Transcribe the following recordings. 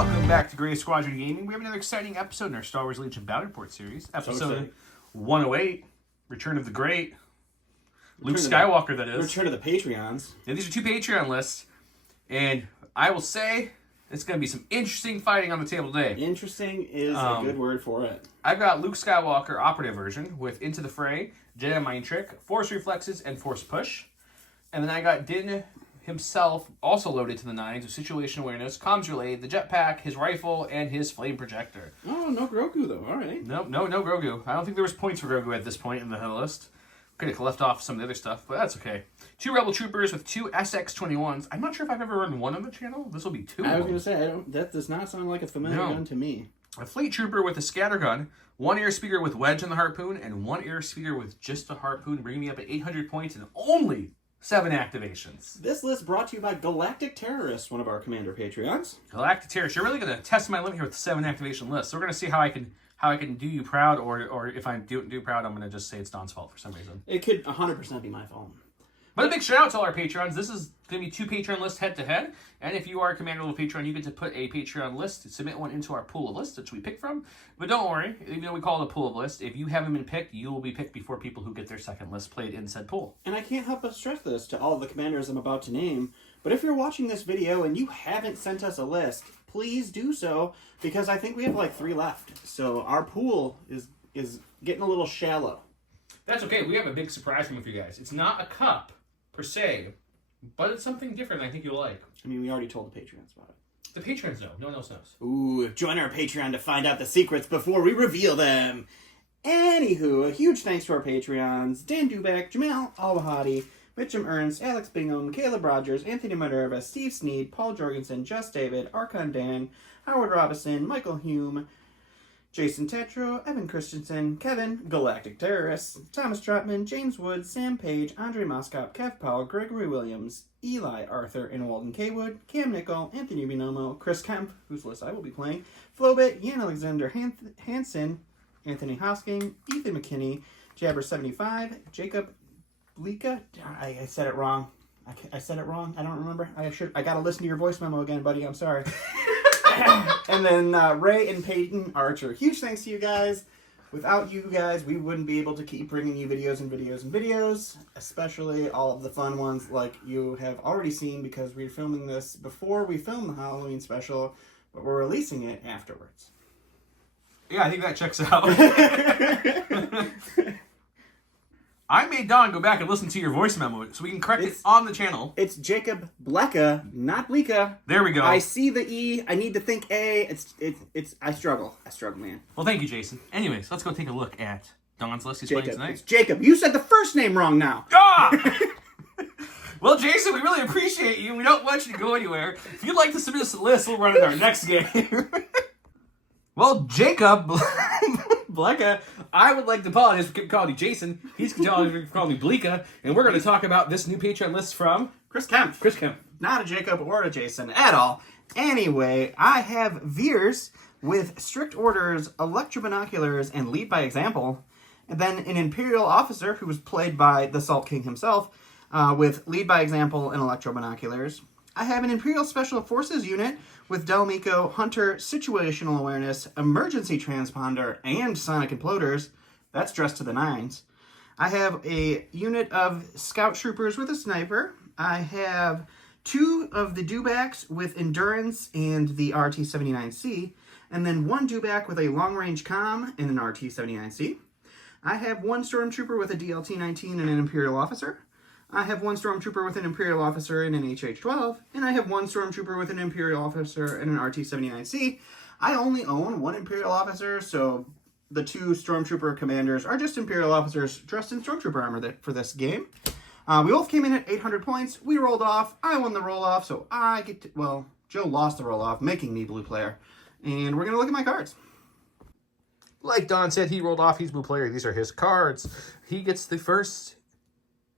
Welcome back to Grey Squadron Gaming. We have another exciting episode in our Star Wars Legion Battle Report series. Episode 108, Return of the Great. Luke Skywalker, that is. Return of the Patreons. Yeah, these are 2 Patreon lists. And I will say, it's going to be some interesting fighting on the table today. Interesting is a good word for it. I've got Luke Skywalker Operative version with Into the Fray, Jedi Mind Trick, Force Reflexes, and Force Push. And then I got Din himself also loaded to the 9s with Situation Awareness, Comms Relay, the Jetpack, his rifle, and his Flame Projector. Oh, no Grogu though. All right. No Grogu. I don't think there was points for Grogu at this point in the list. Could have left off some of the other stuff, but that's okay. 2 Rebel Troopers with 2 SX-21s. I'm not sure if I've ever run one on the channel. This will be 2. I was going to say, that does not sound like a familiar gun to me. A Fleet Trooper with a Scatter Gun, 1 Air Speeder with Wedge and the Harpoon, and 1 Air Speeder with just the Harpoon, bringing me up at 800 points and only 7 activations. This list brought to you by Galactic Terrorist, one of our Commander Patreons. Galactic Terrorist, you're really going to test my limit here with the 7 activation list. So we're going to see how I can do you proud, or if I do proud, I'm going to just say it's Don's fault for some reason. It could 100% be my fault. But a big shout out to all our Patrons. This is going to be 2 Patreon lists head to head. And if you are a Commander level Patreon, you get to put a Patreon list, submit one into our pool of lists, which we pick from. But don't worry, even though we call it a pool of lists, if you haven't been picked, you will be picked before people who get their second list played in said pool. And I can't help but stress this to all of the commanders I'm about to name, but if you're watching this video and you haven't sent us a list, please do so, because I think we have like 3 left. So our pool is getting a little shallow. That's okay. We have a big surprise coming for you guys. It's not a cup, per se, but it's something different I think you'll like. I mean, we already told the Patreons about it. The patrons know. No one else knows. Ooh, join our Patreon to find out the secrets before we reveal them. Anywho, a huge thanks to our Patreons: Dan Dubek, Jamal Al-Wahadi, Mitchum Ernst, Alex Bingham, Caleb Rogers, Anthony Maderva, Steve Sneed, Paul Jorgensen, Just David, Archon Dan, Howard Robinson, Michael Hume, Jason Tetro, Evan Christensen, Kevin, Galactic Terrorists, Thomas Trotman, James Wood, Sam Page, Andre Moskop, Kev Powell, Gregory Williams, Eli Arthur, and Walden Kaywood, Cam Nickel, Anthony Binomo, Chris Kemp, whose list I will be playing, Flobit, Ian Alexander Hansen, Anthony Hosking, Ethan McKinney, Jabber75, Jacob Blika. I said it wrong. I said it wrong. I don't remember. I gotta listen to your voice memo again, buddy. I'm sorry. And then Ray and Peyton Archer. Huge thanks to you guys. Without you guys, we wouldn't be able to keep bringing you videos and videos and videos, especially all of the fun ones like you have already seen, because we're filming this before we film the Halloween special, but we're releasing it afterwards. Yeah, I think that checks out. I made Don go back and listen to your voice memo so we can correct it on the channel. It's Jacob Bleka, not Bleka. There we go. I see the E. I need to think A. It's. I struggle, man. Well, thank you, Jason. Anyways, let's go take a look at Don's list he's playing tonight. It's Jacob. You said the first name wrong now. Ah! Well, Jason, we really appreciate you. We don't want you to go anywhere. If you'd like to submit us a list, we'll run it in our next game. Well, Jacob Bleka, I would like to apologize for calling you Jason. He's calling me Bleka, and we're going to talk about this new Patreon list from Chris Kemp. Not a Jacob or a Jason at all. Anyway, I have Veers with Strict Orders, Electrobinoculars, and Lead by Example. And then an Imperial Officer who was played by the Salt King himself with Lead by Example and Electrobinoculars. I have an Imperial Special Forces unit with Del Meeko, Hunter, Situational Awareness, Emergency Transponder, and Sonic Imploders. That's dressed to the 9s. I have a unit of Scout Troopers with a Sniper. I have 2 of the Dewbacks with Endurance and the RT-79C, and then 1 Dewback with a Long Range Comm and an RT-79C. I have 1 Stormtrooper with a DLT-19 and an Imperial Officer. I have 1 Stormtrooper with an Imperial Officer and an HH-12, and I have 1 Stormtrooper with an Imperial Officer and an RT-79C. I only own 1 Imperial Officer, so the 2 Stormtrooper commanders are just Imperial Officers dressed in Stormtrooper armor for this game. We both came in at 800 points. We rolled off. I won the roll-off, so I get to... Well, Joe lost the roll-off, making me blue player. And we're going to look at my cards. Like Don said, he rolled off. He's blue player. These are his cards. He gets the first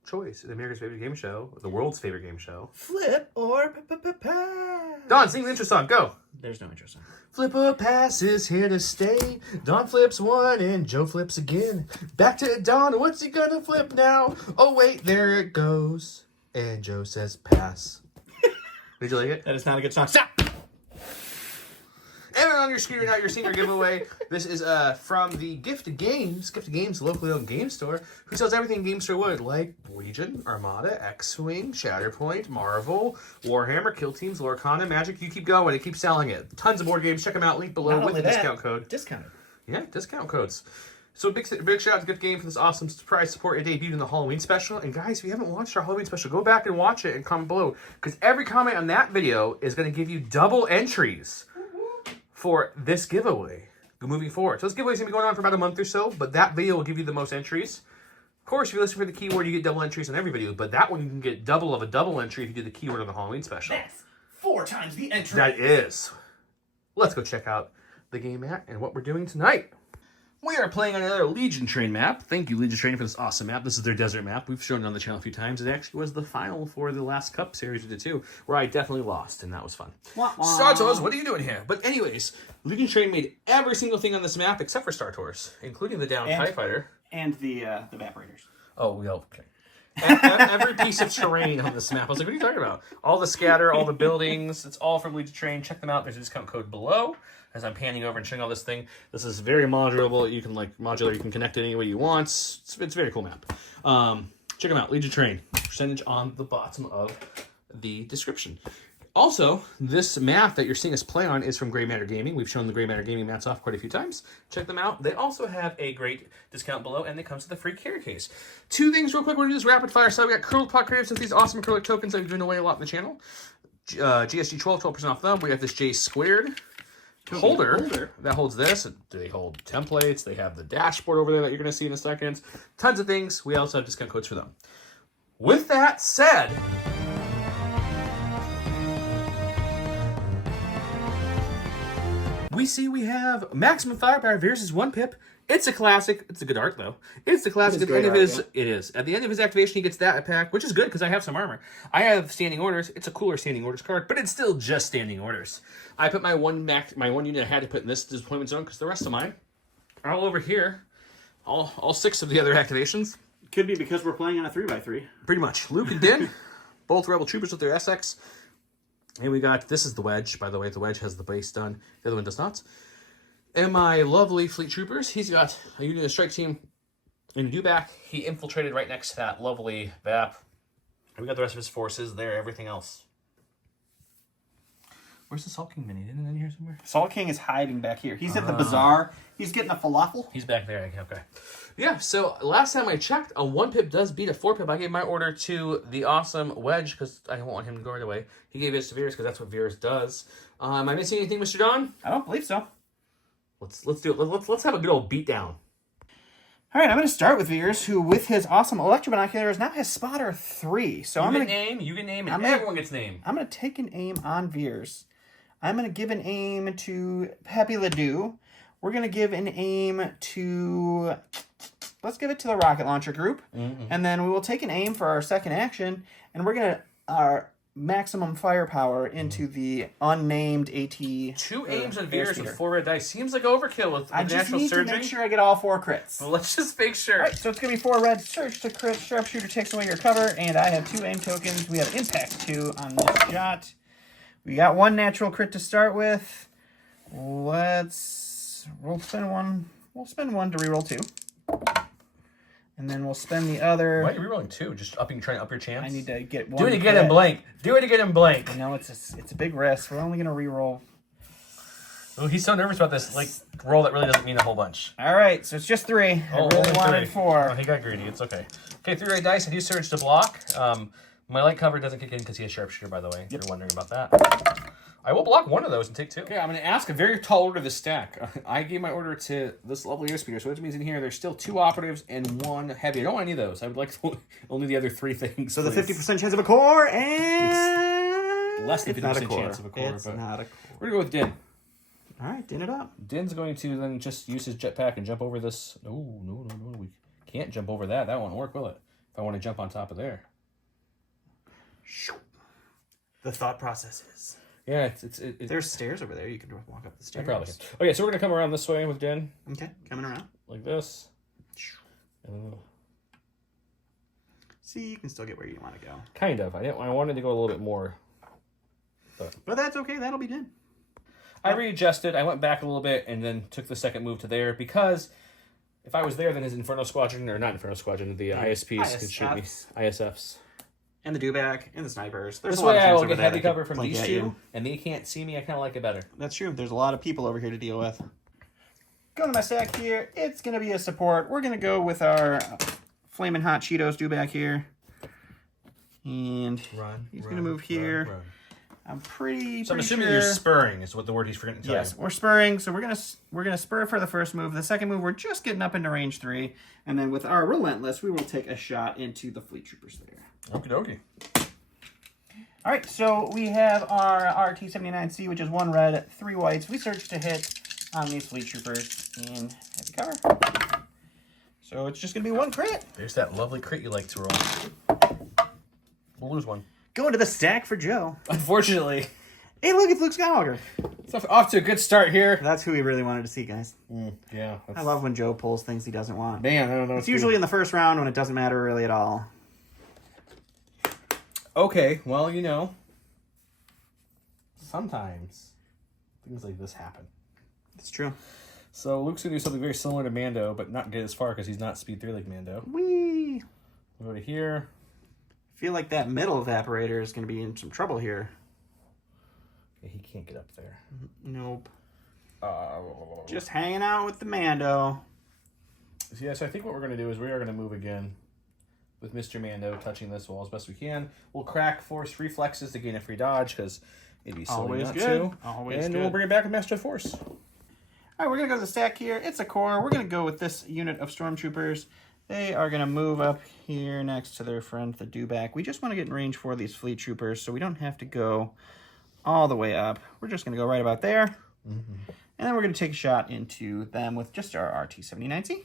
choice in America's favorite game show, the world's favorite game show. Flip or pass. Don, sing the intro song. Go. There's no intro song. Flip or pass is here to stay. Don flips one and Joe flips again. Back to Don. What's he gonna flip now? Oh wait, there it goes. And Joe says pass. Did you like it? That is not a good song. Stop! And on your screen right now, you're seeing our giveaway. This is from the Gifted Games, locally owned game store, who sells everything game store would, like Legion, Armada, X-Wing, Shatterpoint, Marvel, Warhammer, Kill Teams, Lorcana, Magic. You keep going, they keep selling it. Tons of board games. Check them out. Link below with the discount code. Discounted. Yeah, discount codes. So big shout out to Gift Game for this awesome surprise support. It debuted in the Halloween special. And guys, if you haven't watched our Halloween special, go back and watch it and comment below. Because every comment on that video is going to give you double entries for this giveaway moving forward. So this giveaway is going to be going on for about a month or so, but that video will give you the most entries. Of course, if you listen for the keyword, you get double entries on every video, but that one you can get double of a double entry if you do the keyword on the Halloween special. That's 4 times the entry. That is. Let's go check out the game map and what we're doing tonight. We are playing on another Legion Train map. Thank you, Legion Train, for this awesome map. This is their desert map. We've shown it on the channel a few times. It actually was the final for the last Cup series we did too, where I definitely lost, and that was fun. Star Tours, what are you doing here? But anyways, Legion Train made every single thing on this map except for Star Tours, including the down TIE Fighter. And the Evaporators. Oh, well, okay. Every piece of terrain on this map. I was like, what are you talking about? All the scatter, all the buildings, it's all from Legion Train. Check them out. There's a discount code below. As I'm panning over and showing all this thing, this is very modularable. You can modular. You can connect it any way you want. It's a very cool map. Check them out. Legion Train. Percentage on the bottom of the description. Also, this map that you're seeing us play on is from Grey Matter Gaming. We've shown the Grey Matter Gaming mats off quite a few times. Check them out. They also have a great discount below, and it comes with a free carry case. 2 things real quick. We're going to do this rapid fire. So we got Curled Pot Creatives with these awesome acrylic tokens that we've given away a lot in the channel. GSG 12% off them. We got this J Squared holder that holds this. They hold templates. They have the dashboard over there that you're going to see in a second. Tons of things. We also have discount codes for them. With that said, we see we have Maximum Firepower versus 1 pip. It's a classic. It's a good art, though. It's a classic. At the end of his, it is. At the end of his activation, he gets that pack, which is good because I have some armor. I have Standing Orders. It's a cooler Standing Orders card, but it's still just Standing Orders. I put my one unit I had to put in this deployment zone because the rest of mine are all over here. All 6 of the other activations. Could be because we're playing on a 3x3. Pretty much. Luke and Din, both Rebel Troopers with their SX. And we got, this is the Wedge, by the way. The Wedge has the base done. The other one does not. And my lovely Fleet Troopers, he's got a unit of strike team in Dewback. He infiltrated right next to that lovely VAP. And we got the rest of his forces there, everything else. Where's the Salt King mini? Isn't it in here somewhere? Salt King is hiding back here. He's at the bazaar. He's getting a falafel. He's back there. Okay. Yeah, so last time I checked, a 1 pip does beat a 4 pip. I gave my order to the awesome Wedge because I don't want him to go right away. He gave his to Veers because that's what Veers does. Am I missing anything, Mr. Don? I don't believe so. Let's do it. Let's have a good old beatdown. All right, I'm going to start with Veers, who with his awesome electrobinoculars now has spotter 3. So You get name, and everyone gets name. I'm going to take an aim on Veers. I'm going to give an aim to Pepe Ledoux. We're going to give an aim to... Let's give it to the rocket launcher group. Mm-hmm. And then we will take an aim for our second action. And we're going to... Our maximum firepower into the unnamed AT... 2 aims on Veers with 4 red dice. Seems like overkill with I just need surging. to make sure I get all 4 crits. Well, let's just make sure. All right, so it's going to be 4 red. Surge to crit. Sharpshooter takes away your cover. And I have 2 aim tokens. We have impact 2 on this shot. We got 1 natural crit to start with. We'll spend 1. We'll spend 1 to reroll 2. And then we'll spend the other... Why are you rerolling 2? Just trying to up your chance? I need to get 1. Do it again in blank. Do it again in blank. I know it's a big risk. We're only going to reroll. Oh, he's so nervous about this roll that really doesn't mean a whole bunch. All right, so it's just 3. I really wanted 4. Oh, he got greedy. It's okay. Okay, 3 red dice. I do surge to block. My light cover doesn't kick in because he has sharpshooter, by the way, if you're wondering about that. I will block 1 of those and take 2. Okay, I'm going to ask a very tall order of the stack. I gave my order to this lovely airspeeder, so which means in here there's still 2 operatives and 1 heavy. I don't want any of those. I would like only the other 3 things. So please. The 50% chance of a core and... It's less than 50% chance of a core. It's not a core. We're going to go with Din. All right, Din it up. Din's going to then just use his jetpack and jump over this. No. We can't jump over that. That won't work, will it? If I want to jump on top of there. The thought process is... Yeah, there's stairs over there. You can walk up the stairs. I probably can. Okay, so we're going to come around this way with Din. Okay, coming around. Like this. See, you can still get where you want to go. Kind of. I wanted to go a little bit more. But that's okay. That'll be Din. I readjusted. I went back a little bit and then took the second move to there because if I was there, then his Inferno Squadron, or not Inferno Squadron, the ISPs could shoot me. ISFs. And the dewback and the snipers. There's This a lot way of I things will over get there heavy that cover could from blink these at two, you. and they can't see me. I kind of like it better. That's true. There's a lot of people over here to deal with. Going to my stack here, it's going to be a support. We're going to go with our Flamin' Hot Cheetos dewback here. And he's going to move here. I'm pretty So I'm assuming sure. you're spurring is what the word he's forgetting to tell Yes, you. we're spurring, so we're gonna spur for the first move. The second move, we're just getting up into range 3, and then with our Relentless, we will take a shot into the Fleet Troopers there. Okie dokie. All right, so we have our RT-79C, which is 1 red, 3 whites. We search to hit on these Fleet Troopers in heavy cover. So it's just gonna be 1 crit. There's that lovely crit you like to roll. We'll lose one. Going to the stack for Joe. Unfortunately. Hey, look, it's Luke Skywalker. It's off to a good start here. That's who we really wanted to see, guys. Yeah. I love when Joe pulls things he doesn't want. Man, I don't know. It's usually in the first round when it doesn't matter really at all. Okay, well, you know, sometimes things like this happen. It's true. So Luke's going to do something very similar to Mando, but not get as far because he's not speed 3 like Mando. Whee! We'll go to here. I feel like that middle evaporator is going to be in some trouble here. Yeah, he can't get up there. Nope. Just hanging out with the Mando. Yeah, so I think what we're going to do is we are going to move again with Mr. Mando touching this wall as best we can. We'll crack Force Reflexes to gain a free dodge because it'd be silly Always not good. to. Always and good. we'll bring it back with Master of Force. All right, we're going to go to the stack here. It's a core. We're going to go with this unit of Stormtroopers. They are going to move up here next to their friend, the dewback. We just want to get in range for these Fleet Troopers, so we don't have to go all the way up. We're just going to go right about there. And then we're going to take a shot into them with just our RT-79C.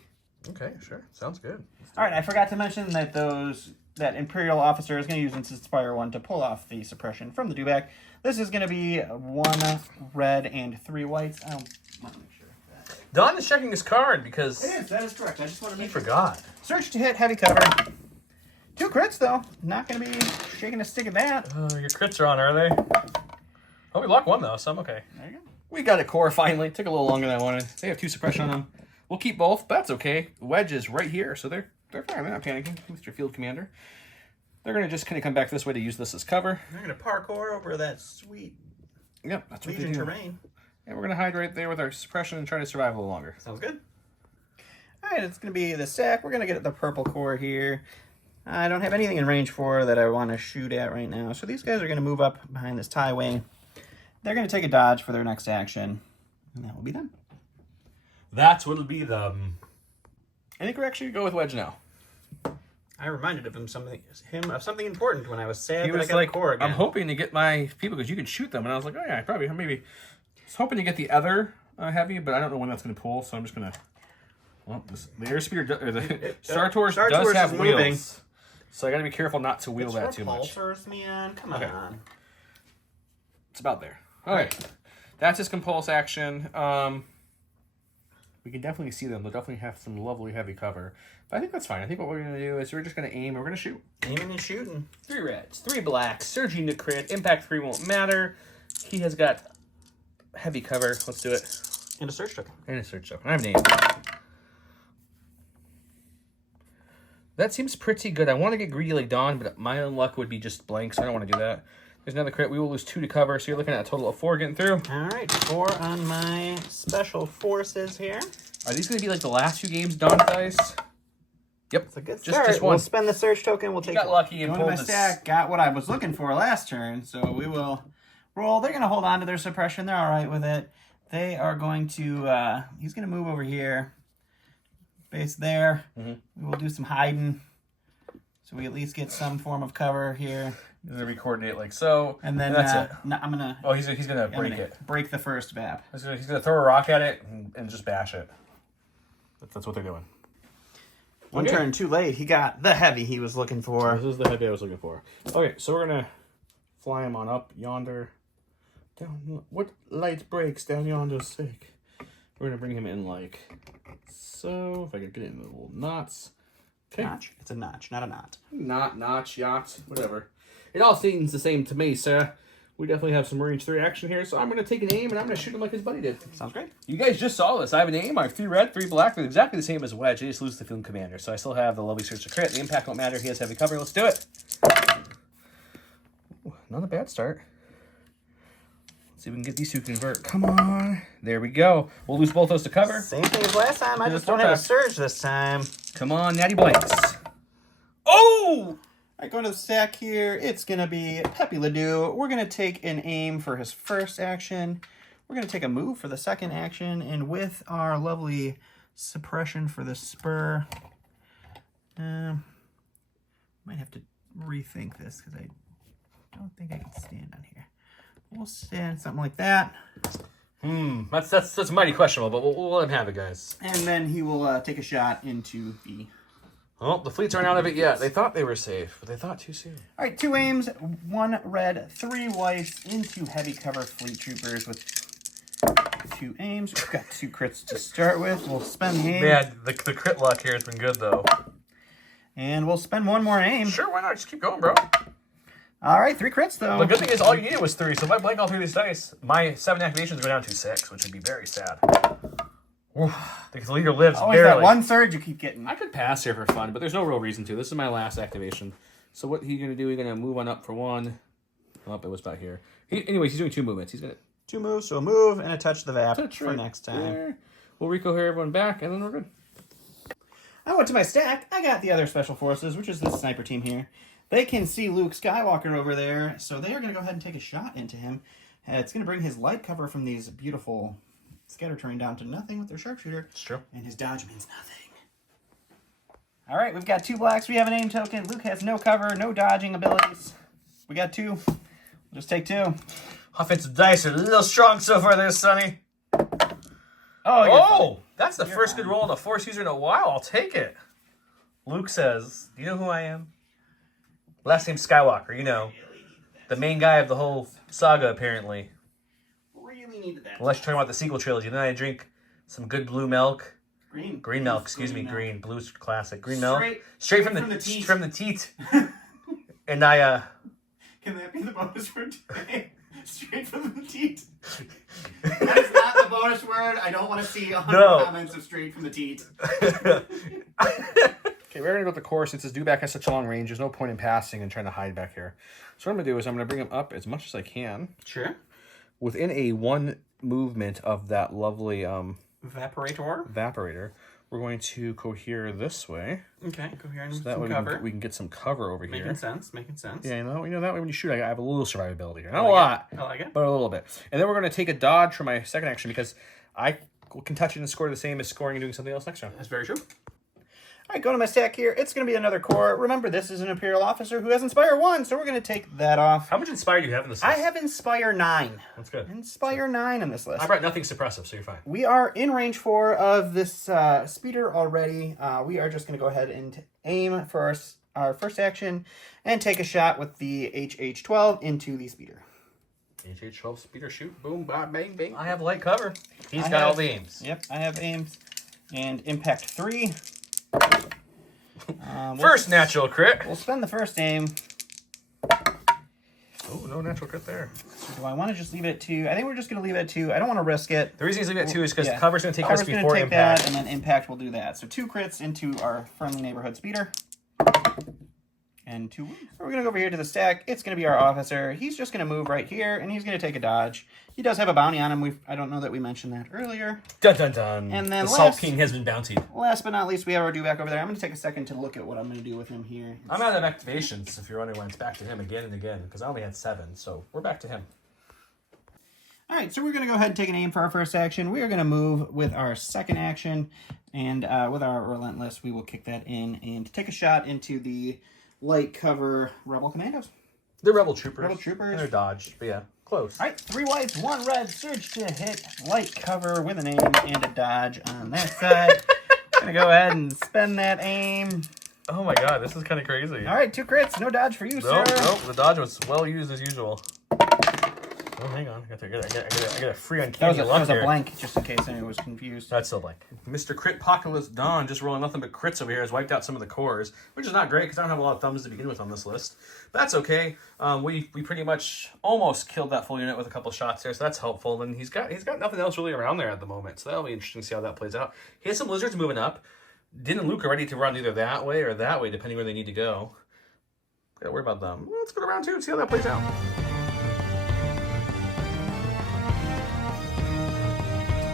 Okay, sure. Sounds good. All right, I forgot to mention that that Imperial officer is going to use Inspire 1 to pull off the suppression from the dewback. This is going to be 1 red and 3 whites. I don't want to make sure of that. Don is checking his card because That is correct. I just want to he make sure. forgot. Search to hit, heavy cover. 2 crits, though. Not going to be shaking a stick of that. Your crits are on, are they? Oh, we locked 1, though, so I'm okay. There you go. We got a core finally. Took a little longer than I wanted. They have 2 suppression on them. We'll keep both, but that's okay. Wedge is right here, so they're fine. They're not panicking, Mr. Field Commander. They're going to just kind of come back this way to use this as cover. They're going to parkour over that sweet Yep, that's what they Legion do. terrain. And we're going to hide right there with our suppression and try to survive a little longer. Sounds good. All right, it's going to be the stack. We're going to get the purple core here. I don't have anything in range 4 that I want to shoot at right now. So these guys are going to move up behind this tie wing. They're going to take a dodge for their next action. And that will be them. That's what'll be them. I think we're actually going to go with Wedge now. I reminded him of something important when I was sad He that was I got like, a core again. I'm hoping to get my people because you can shoot them. And I was like, oh yeah, probably, maybe. I was hoping to get the other heavy, but I don't know when that's going to pull, so I'm just going to. Well, the airspeeder, or the Star Tours Star does Tours have is wheels, moving. so I got to be careful not to wheel that too much. Repulsors, man. Come Okay. on. It's about there. All right, that's his compulse action. We can definitely see them. They'll definitely have some lovely heavy cover. But I think that's fine. I think what we're going to do is we're just going to aim and we're going to shoot. Aiming and shooting. 3 reds, 3 blacks, surging to crit, impact 3 won't matter. He has got heavy cover. Let's do it. And a search token. And a search token. I have an aim. That seems pretty good. I want to get greedy like Dawn, but my own luck would be just blank, so I don't want to do that. There's another crit. We will lose 2 to cover, so you're looking at a total of 4 getting through. All right, 4 on my special forces here. Are these going to be like the last 2 games Dawn dice? Yep. It's a good Just start. one. We'll spend the search token. We'll take got one. lucky and Going to pulled my this. stack. Got what I was looking for last turn, so we will roll. They're going to hold on to their suppression. They're all right with it. They are going to, he's going to move over here. Base there. We will do some hiding. So we at least get some form of cover here. He's going to recoordinate like so. And then that's it. no, I'm going to Oh, he's going to break it. break the first VAP. He's going to throw a rock at it and just bash it. That's what they're doing. One Okay. turn too late. He got the heavy he was looking for. This is the heavy I was looking for. Okay, so we're going to fly him on up yonder. Down, what light breaks down yonder's sake? We're going to bring him in like so. If I could get it in the little knots. Okay. Notch. It's a notch, not a knot. Not, notch, yacht, whatever. It all seems the same to me, sir. we definitely have some Marines 3 action here. So I'm going to take an aim, and I'm going to shoot him like his buddy did. Sounds great. You guys just saw this. I have an aim. I have 3 red, 3 black. They're exactly the same as Wedge. I just lose the Field Commander. So I still have the lovely Search to Crit. The impact won't matter. He has heavy cover. Let's do it. Ooh, not a bad start. Let's see if we can get these two to convert. Come on. There we go. We'll lose both those to cover. Same thing as last time. I just don't have a surge this time. Come on, Natty Blanks. Oh! All right, going to the stack here. It's going to be Pepe Ledoux. We're going to take an aim for his first action. We're going to take a move for the second action. And with our lovely suppression for the spur, might have to rethink this because I don't think I can stand on here. We'll stand something like that. That's mighty questionable, but we'll let him have it, guys. And then he will take a shot into the... Oh, the fleets aren't out of it yet. They thought they were safe, but they thought too soon. All right, 2 aims, 1 red, 3 whites into heavy cover fleet troopers with 2 aims. We've got 2 crits to start with. We'll spend the aim. Man, the crit luck here has been good, though. And we'll spend 1 more aim. Sure, why not? Just keep going, bro. All right, 3 crits, though. The good thing is all you needed was 3, so if I blank all 3 of these dice, my 7 activations go down to 6, which would be very sad. Oof, the leader lives Always barely. that 1 surge you keep getting. I could pass here for fun, but there's no real reason to. This is my last activation. So what he's going to do, he's going to move on up for 1. Oh, it was back here. Anyways, he's doing 2 movements. He's going to... 2 moves, so a move and a touch the VAP for next time. There. We'll Rico here, everyone back, and then we're good. I went to my stack. I got the other special forces, which is this sniper team here. They can see Luke Skywalker over there, so they are going to go ahead and take a shot into him. It's going to bring his light cover from these beautiful scatter terrain down to nothing with their sharpshooter. It's true. And his dodge means nothing. All right, we've got 2 blacks. We have an aim token. Luke has no cover, no dodging abilities. We got 2. We'll just take 2. Offensive dice are a little strong so far there, Sonny. Oh, that's the first good roll on the Force user in a while. I'll take it. Luke says, do you know who I am? Last name Skywalker, you know. The main guy of the whole saga, apparently. really needed that. Unless you're talking about the sequel trilogy. Then I drink some good blue milk. Green milk, excuse me, green. Blue's classic. Green milk. Straight From from the teat. From the teat. And I, Can that be the bonus word today? Straight from the teat. That is not the bonus word. I don't want to see 100 comments of straight from the teat. Okay, we're going to go with the course. Since his dewback has such a long range, there's no point in passing and trying to hide back here. So what I'm going to do is I'm going to bring him up as much as I can. Sure. Within a 1 movement of that lovely Evaporator. We're going to cohere this way. Okay, cohere and so that way we can get some cover over here. Making sense. Yeah, that way when you shoot, I have a little survivability here. Not a lot, I like it. but a little bit. And then we're going to take a dodge for my second action because I can touch it and score the same as scoring and doing something else next round. That's very true. All right, going to my stack here. It's going to be another core. Remember, this is an Imperial officer who has Inspire 1, so we're going to take that off. How much Inspire do you have in this list? I have Inspire 9. That's good. Inspire 9 in this list. I brought nothing suppressive, so you're fine. We are in range 4 of this speeder already. We are just going to go ahead and aim for our first action and take a shot with the HH-12 into the speeder. HH-12 speeder shoot. Boom, bang, bang. I have light cover. He's got all the aims. Yep, I have aims. And impact 3. First natural crit. We'll spend the first aim. Oh, no natural crit there. So do I want to just leave it at 2? I think we're just going to leave it at 2. I don't want to risk it. The reason he's leaving it at 2 is because cover's going to take this before cover's going to take impact. that, and then impact will do that. So 2 crits into our friendly neighborhood speeder. And 2 wounds. So we're going to go over here to the stack. It's going to be our officer. He's just going to move right here, and he's going to take a dodge. He does have a bounty on him. I don't know that we mentioned that earlier. Dun dun dun. And then the Salt King has been bountied. Last but not least, we have our dewback over there. I'm going to take a second to look at what I'm going to do with him here. I'm out of activations, if you're wondering why it's back to him again and again, because I only had 7, so we're back to him. All right, so we're going to go ahead and take an aim for our first action. We are going to move with our second action, and with our Relentless, we will kick that in and take a shot into the light cover Rebel Commandos. They're Rebel Troopers. Rebel Troopers. And they're dodged, but yeah, close. All right, 3 whites, 1 red, surge to hit, light cover with an aim and a dodge on that side. Going to go ahead and spend that aim. Oh my god, this is kind of crazy. All right, 2 crits, no dodge for you, sir. Nope, the dodge was well used as usual. Oh, hang on. I got a free That uncanny was luck a here. blank, just in case anyone was confused. That's a blank. Mr. Crit Populous Dawn, just rolling nothing but crits over here, has wiped out some of the cores, which is not great because I don't have a lot of thumbs to begin with on this list. But that's okay. We pretty much almost killed that full unit with a couple shots there, so that's helpful. And he's got nothing else really around there at the moment, so that'll be interesting to see how that plays out. He has some lizards moving up. Din and Luke are ready to run either that way or that way, depending where they need to go. Gotta worry about them. Well, let's go to round 2 and see how that plays out.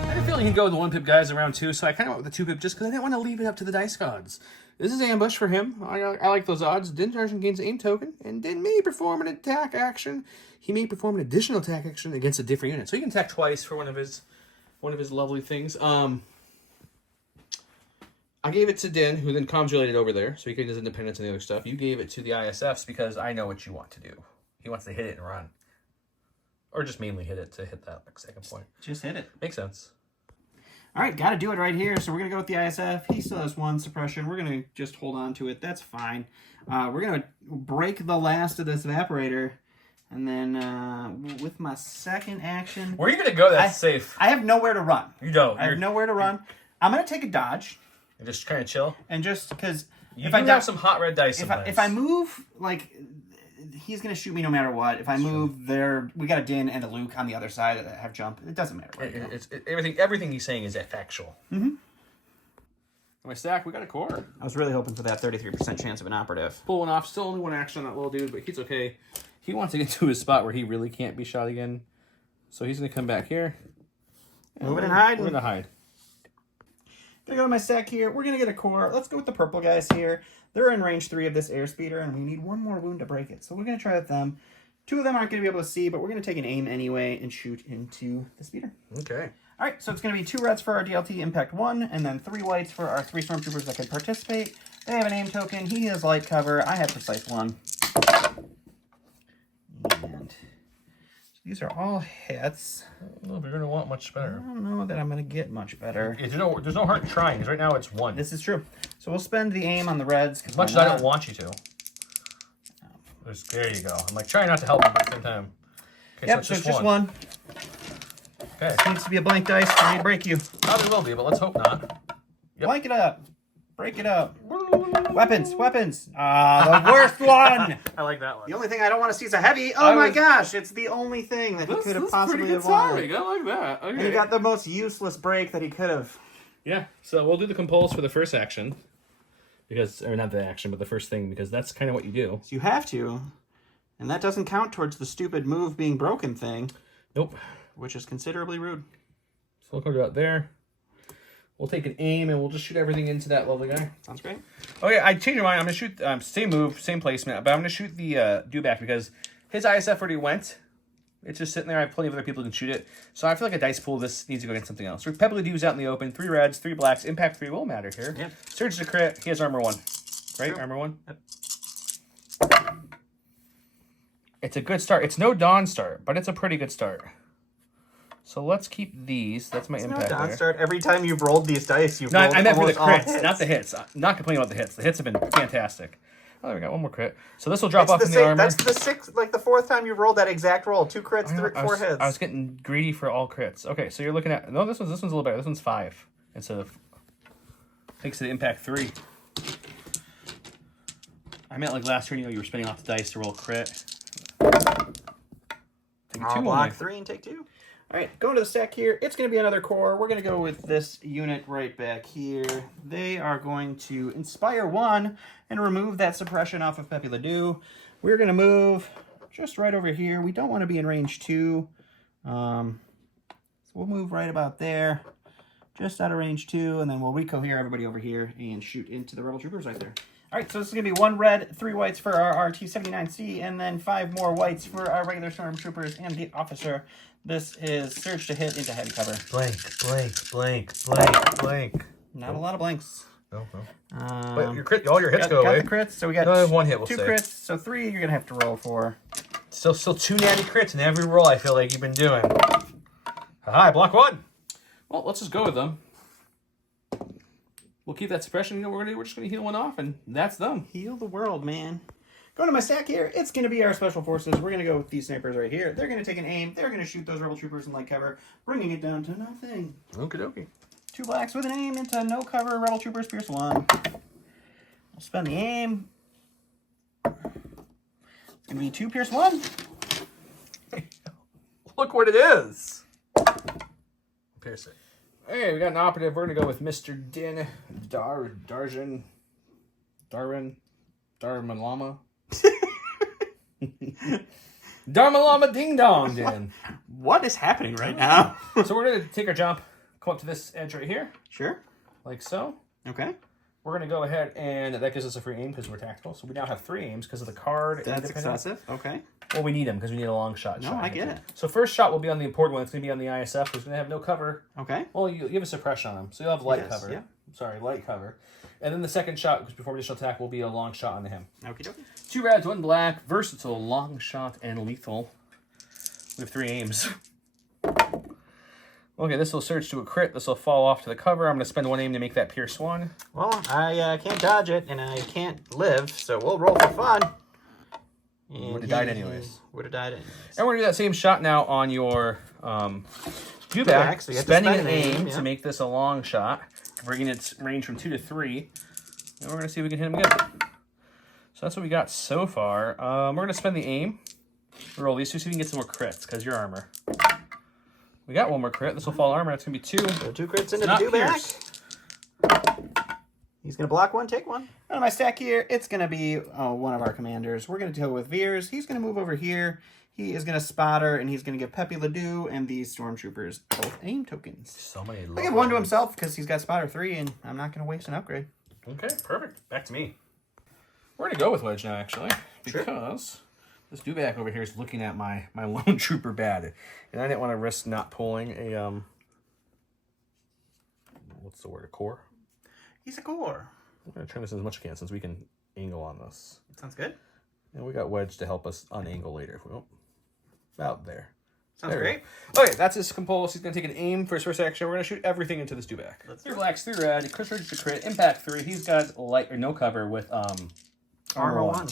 I had a feeling he'd go with the 1-pip guys in round 2, so I kind of went with the 2-pip just because I didn't want to leave it up to the dice gods. This is ambush for him. I like those odds. Din Tarjan gains an aim token, and Din may perform an attack action. He may perform an additional attack action against a different unit. So he can attack twice for one of his lovely things. I gave it to Din, who then comms related over there, so he can do his independence and the other stuff. You gave it to the ISFs because I know what you want to do. He wants to hit it and run. Or just mainly hit it to hit that second point. Just hit it. Makes sense. All right, got to do it right here. So we're going to go with the ISF. He still has 1 suppression. We're going to just hold on to it. That's fine. We're going to break the last of this evaporator. And then with my second action... Where are you going to go that's safe? I have nowhere to run. You don't. I have nowhere to run. I'm going to take a dodge. And just kind of chill? And just because... If I have some hot red dice if I move, like... He's going to shoot me no matter what. If I move there, we got a Din and a Luke on the other side that have jump. It doesn't matter. Everything he's saying is factual. Mm-hmm. My stack, we got a core. I was really hoping for that 33% chance of an operative. Pull one off. Still only 1 action on that little dude, but he's okay. He wants to get to his spot where he really can't be shot again. So he's going to come back here. Moving and hiding. We're going to hide. Gonna go to my stack here. We're gonna get a core. Let's go with the purple guys here. They're in range 3 of this airspeeder, and we need 1 more wound to break it. So we're gonna try with them. 2 of them aren't gonna be able to see, but we're gonna take an aim anyway and shoot into the speeder. Okay. All right, so it's gonna be 2 reds for our DLT Impact 1, and then 3 whites for our 3 stormtroopers that can participate. They have an aim token. He has light cover. I have precise 1. And these are all hits. Well, you're going to want much better. I don't know that I'm going to get much better. There's no hurt in trying, because right now it's 1. This is true. So we'll spend the aim on the reds. As much as I don't want you to. There you go. I'm like trying not to help you, but at the same time. Okay, yep, so it's just 1. Okay. This needs to be a blank dice for me to break you. Probably will be, but let's hope not. Yep. Blank it up. Break it up. Weapons. Ah, the worst one. I like that one. The only thing I don't want to see is a heavy. Oh my gosh, it's the only thing that he could have possibly have wanted. I like that. Okay. And he got the most useless break that he could have. Yeah, so we'll do the compulse for the first action. Or not the action, but the first thing, because that's kind of what you do. So you have to. And that doesn't count towards the stupid move being broken thing. Nope. Which is considerably rude. So we'll come out there. We'll take an aim and we'll just shoot everything into that lovely guy. Sounds great. Oh yeah, I changed my mind. I'm gonna shoot same move, same placement, but I'm gonna shoot the dewback because his ISF already went. It's just sitting there. I have plenty of other people who can shoot it. So I feel like a dice pool. This needs to go against something else. Pebbly Dew's out in the open. 3 reds, 3 blacks. Impact 3 will matter here. Yep. Surge to crit. He has armor 1. Right? True. Armor 1? Yep. It's a good start. It's no Dawn start, but it's a pretty good start. So let's keep these. That's my impact. No, Dawn start. Every time you've rolled these dice, you've rolled I meant for the almost all crits, not the hits. I'm not complaining about the hits. The hits have been fantastic. Oh, there we go. 1 more crit. So this will drop off in the armor. That's the 4th time you've rolled that exact roll. 2 crits, 4 hits. I was getting greedy for all crits. Okay, so you're looking at... No, this one's a little better. This one's 5 instead of... Takes it to impact 3. I meant like last turn, you were spending off the dice to roll crit. Take 2 block 3 and take 2. All right, going to the stack here. It's going to be another core. We're going to go with this unit right back here. They are going to Inspire 1 and remove that suppression off of Pepe Ledoux. We're going to move just right over here. We don't want to be in range 2. So we'll move right about there, just out of range 2, and then we'll recohere everybody over here and shoot into the Rebel Troopers right there. All right, so this is going to be 1 red, 3 whites for our RT-79C, and then 5 more whites for our regular Stormtroopers and the officer. This is Surge to hit into heavy cover. Blank. Not a lot of blanks. No. But all your hits go away. Got the crits, so we got 1 hit, we'll 2 say. crits, so 3 you're going to have to roll for. Still 2 natty crits in every roll I feel like you've been doing. Hi, block 1. Well, let's just go with them. We'll keep that suppression. We're just going to heal 1 off, and that's them. Heal the world, man. Going to my stack here, it's going to be our special forces. We're going to go with these snipers right here. They're going to take an aim. They're going to shoot those rebel troopers in light cover, bringing it down to nothing. Okie dokie. 2 blacks with an aim into no cover. Rebel troopers, Pierce 1. We'll spend the aim. It's going to be 2 Pierce 1. Look what it is. Pierce it. Hey, we got an operative. We're going to go with Mr. Din Darman Lama Ding Dong Din. What is happening right now? So we're going to take our jump, come up to this edge right here, Sure. like so. Okay. We're going to go ahead, and that gives us a free aim because we're tactical. So we now have 3 aims because of the card. That's excessive. Okay. Well, we need them because we need a long shot. No, I get it. So first shot will be on the important one. It's going to be on the ISF, who's going to have no cover. Okay. Well, you have a suppression on him, so you'll have light Yes, cover. yeah. Sorry, light cover. And then the second shot, because before additional attack, will be a long shot on him. Okie dokie. 2 reds, 1 black, versatile, long shot, and lethal. We have 3 aims. Okay, this will surge to a crit. This will fall off to the cover. I'm going to spend 1 aim to make that Pierce 1. Well, I can't dodge it, and I can't live, so we'll roll for fun. Would have died anyways. Would have died anyways. And we're going to do that same shot now on your Dewback, So you have to spending spend an an aim aim, yeah. to make this a long shot, bringing its range from 2 to 3. And we're going to see if we can hit him again. So that's what we got so far. We're going to spend the aim. Roll these 2 so we can get some more crits, because your armor. We got 1 more crit. This will fall armor. It's going to be 2. So 2 crits into Not the Dewback. Pierce. He's going to block 1, take 1. On my stack here, it's going to be one of our commanders. We're going to go with Veers. He's going to move over here. He is going to spotter, and he's going to give Pepe Ledoux and these stormtroopers both aim tokens. So many. I give 1 to himself because he's got spotter 3, and I'm not going to waste an upgrade. Okay, perfect. Back to me. We're going to go with Wedge now, actually, because this Dewback over here is looking at my lone trooper bad, and I didn't want to risk not pulling a what's the word? A core. He's a core. I'm going to turn this as much as I can since we can angle on this. Sounds good. And we got Wedge to help us unangle later if we want. About there. Sounds There we great. go. Okay, that's his compulse. He's going to take an aim for his first action. We're going to shoot everything into this Dewback. Let's 3 do it. blacks, 3 red, crit surge to crit, impact 3. He's got light or no cover with Armor 1.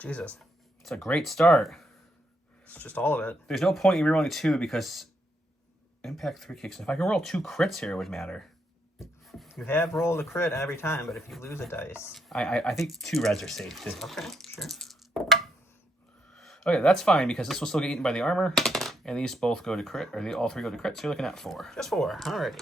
Jesus. It's a great start. It's just all of it. There's no point in rerolling 2 because impact 3 kicks in. If I can roll 2 crits here, it would matter. You have rolled a crit every time, but if you lose a dice... I think 2 reds are safe too. Okay, sure. Okay, that's fine because this will still get eaten by the armor, and these both go to crit, or all 3 go to crit. So you're looking at 4. Just 4. Alrighty.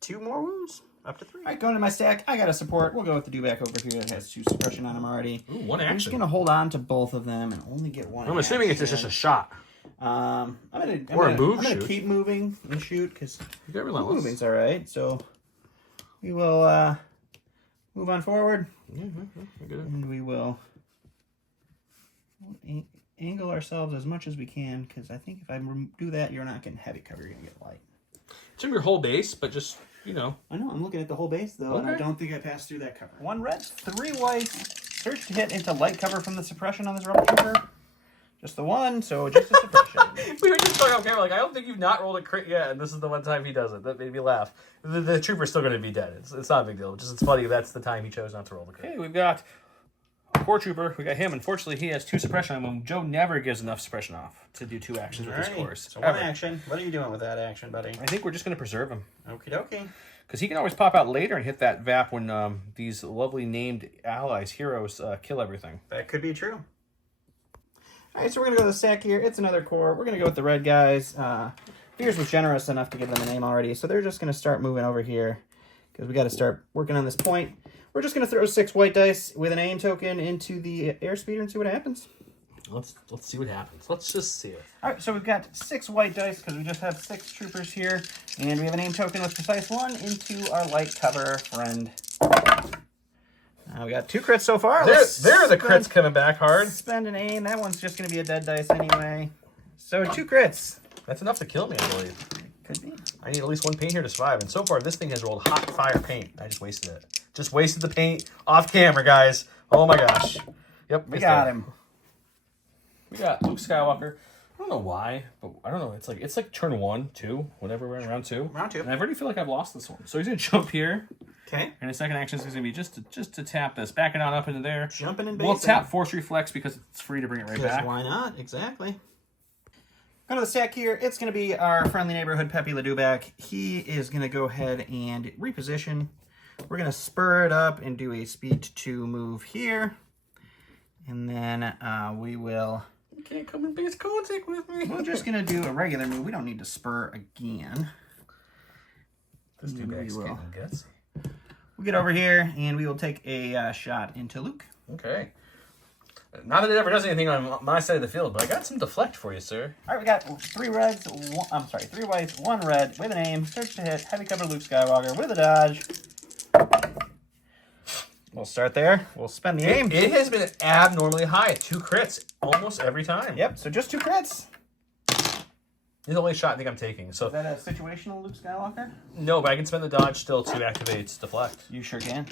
2 more wounds. Up to 3. Alright, going to my stack. I got a support. We'll go with the Dewback over here. It has 2 suppression on him already. Ooh, 1 I'm just going to hold on to both of them and only get 1 I'm assuming it's just a shot. I'm Or a move I'm gonna shoot. keep moving and shoot because You got relentless. moving's all right. So we will move on forward, and we will angle ourselves as much as we can because I think if I do that, you're not getting heavy cover. You're gonna get light. It's in your whole base, but just I know. I'm looking at the whole base though, and I Okay. don't think I passed through that cover. 1 red, 3 white. Search to hit into light cover from the suppression on this rebel trooper. Just the 1, so just a suppression. We were just talking on camera, like, I don't think you've not rolled a crit yet, and this is the one time he does it. That made me laugh. The trooper's still going to be dead. It's not a big deal. It's funny that's the time he chose not to roll the crit. Okay, we've got a core trooper. We got him. Unfortunately, he has 2 suppression on him. Joe never gives enough suppression off to do 2 actions with his cores. So 1 action. What are you doing with that action, buddy? I think we're just going to preserve him. Okie dokie. Because he can always pop out later and hit that VAP when these lovely named allies, heroes, kill everything. That could be true. All right, so we're going to go to the stack here. It's another core. We're going to go with the red guys. Veers was generous enough to give them a name already, so they're just going to start moving over here because we got to start working on this point. We're just going to throw 6 white dice with an aim token into the airspeeder and see what happens. Let's see what happens. Let's just see it. All right, so we've got 6 white dice because we just have 6 troopers here, and we have an aim token with precise 1 into our light cover friend. We got 2 crits so far. There are the crits coming back hard. Spend an aim. That one's just going to be a dead dice anyway. So 2 crits. That's enough to kill me, I believe. Could be. I need at least 1 paint here to survive. And so far, this thing has rolled hot fire paint. I just wasted it. Just wasted the paint off camera, guys. Oh my gosh. Yep, We got him. We got Luke Skywalker. don't know why, but I don't know. It's like turn 1, 2, whatever we're in round 2. Round 2. And I already feel like I've lost this one. So he's gonna jump here. Okay. And his second action is gonna be just to tap this, backing on up into there. Jumping and We'll basing. tap Force Reflex because it's free to bring it right back. Why not? Exactly. Go to the stack here. It's going to be our friendly neighborhood Pepe LeDuc. He is going to go ahead and reposition. We're going to spur it up and do a speed 2 move here. And then we will... You can't come and base contact with me. We're just going to do a regular move. We don't need to spur again. This dude guy's getting gutsy. We'll get over here and we will take a shot into Luke. Okay. Not that it ever does anything on my side of the field, but I got some deflect for you, sir. All right, we got 3 reds, 3 whites, 1 red with an aim, search to hit, heavy cover Luke Skywalker with a dodge. We'll start there. We'll spend the aim. It has been abnormally high. 2 crits almost every time. Yep, so just 2 crits. It's the only shot I think I'm taking. So Is that a situational Luke Skywalker? no, but I can spend the dodge still to activate deflect. You sure can.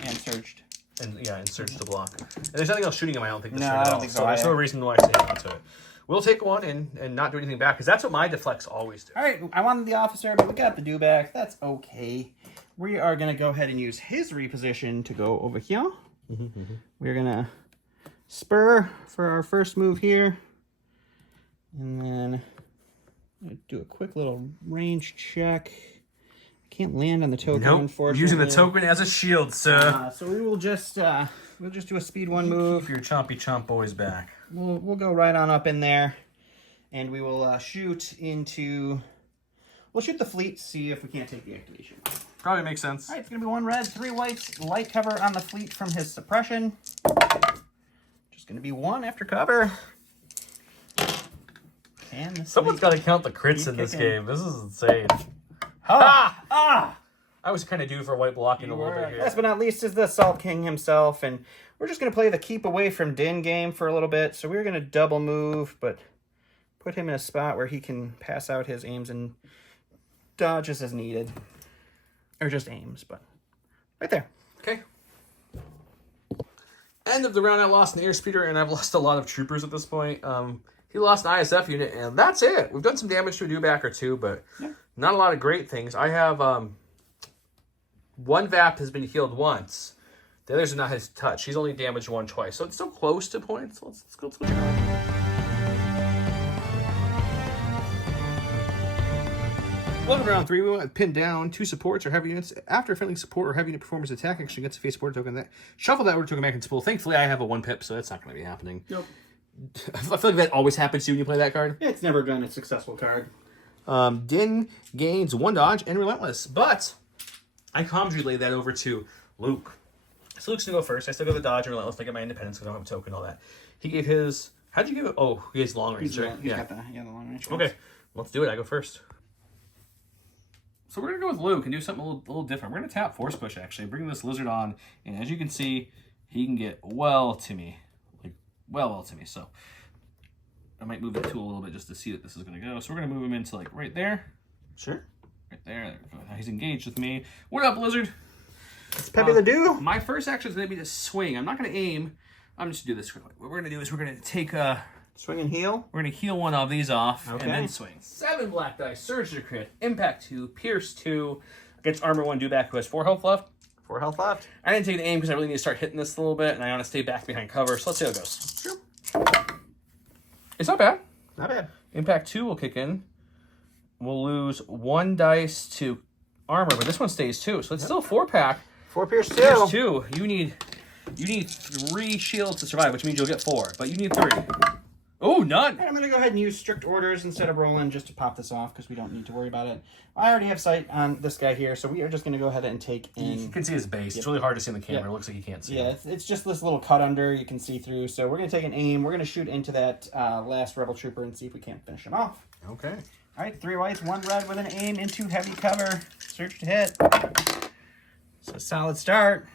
And searched. And yeah, and surge to block. And there's nothing else shooting him, I don't think. This No, turn I at don't all. think so There's no either. reason why I stay onto it. We'll take one and not do anything back, because that's what my deflects always do. All right, I wanted the officer, but we got the dewback. That's okay. We are going to go ahead and use his reposition to go over here. We're going to spur for our first move here. And then do a quick little range check. Can't land on the token, unfortunately. Using the token as a shield, sir. So we will just we'll just do a speed 1 move. Keep your chompy chomp boys back. We'll go right on up in there, and we will shoot into. We'll shoot the fleet. See if we can't take the activation. Probably makes sense. All right, it's gonna be 1 red, 3 whites, light cover on the fleet from his suppression. Just gonna be 1 after cover. And the Someone's fleet- got to count the crits in this kicking. game. This is insane. I was kind of due for white blocking a little bit here. Last but not least is the Salt King himself, and we're just going to play the keep away from Din game for a little bit. So we're going to double move, but put him in a spot where he can pass out his aims and dodges as needed. Or just aims, but right there. Okay. End of the round. I lost an airspeeder, and I've lost a lot of troopers at this point. He lost an ISF unit, and that's it. We've done some damage to a dewback or 2, but not a lot of great things. I have 1 VAP has been healed once. The others are not his touch. He's only damaged 1 twice, so it's still close to points. Let's go. Welcome to round 3. We want to pin down 2 supports or heavy units. After a friendly support or heavy unit performance attack action against a face support token, that shuffle that order token back into pool. Thankfully, I have a 1 pip, so that's not going to be happening. Nope. I feel like that always happens to you when you play that card. It's never been a successful card. Din gains 1 dodge and relentless, but I calm relay that over to Luke. So Luke's gonna go first. I still go the dodge and relentless. I get my independence because I don't have a token and all that. He gave his. How'd you give it? Oh, he has long range, right? He's got the long range. Okay, let's do it. I go first. So we're gonna go with Luke and do something a little different. We're gonna tap Force Push actually, bring this lizard on, and as you can see, he can get well to me, well to me. So I might move the tool a little bit just to see that this is gonna go. So we're gonna move him into like right there. Sure. Right there. There we go. Now he's engaged with me. What up, lizard? It's Pepe LeDuc. My first action is gonna be to swing. I'm not gonna aim. I'm just gonna do this. What we're gonna do is we're gonna take Swing and heal. we're gonna heal one of these off Okay. and then swing. 7 black dice, surge to crit, impact 2, pierce 2, against armor 1 dewback who has 4 health left. 4 health left. I didn't take an aim because I really need to start hitting this a little bit, and I want to stay back behind cover. So let's see how it goes. Sure. It's not bad. Not bad. Impact 2 will kick in. We'll lose 1 dice to armor, but this one stays 2, so it's still a 4-pack. 4 pierce 2. Pierce 2. You need 3 shields to survive, which means you'll get 4, but you need 3. Oh, none. I'm going to go ahead and use strict orders instead of rolling just to pop this off because we don't need to worry about it. I already have sight on this guy here, so we are just going to go ahead and take You in... can see his base. It's really hard to see in the camera. Yep. It looks like you can't see Yeah, him. it's just this little cut under you can see through. So we're going to take an aim. We're going to shoot into that last Rebel Trooper and see if we can't finish him off. Okay. All right, 3 whites, 1 red with an aim into heavy cover. Search to hit. It's a solid start.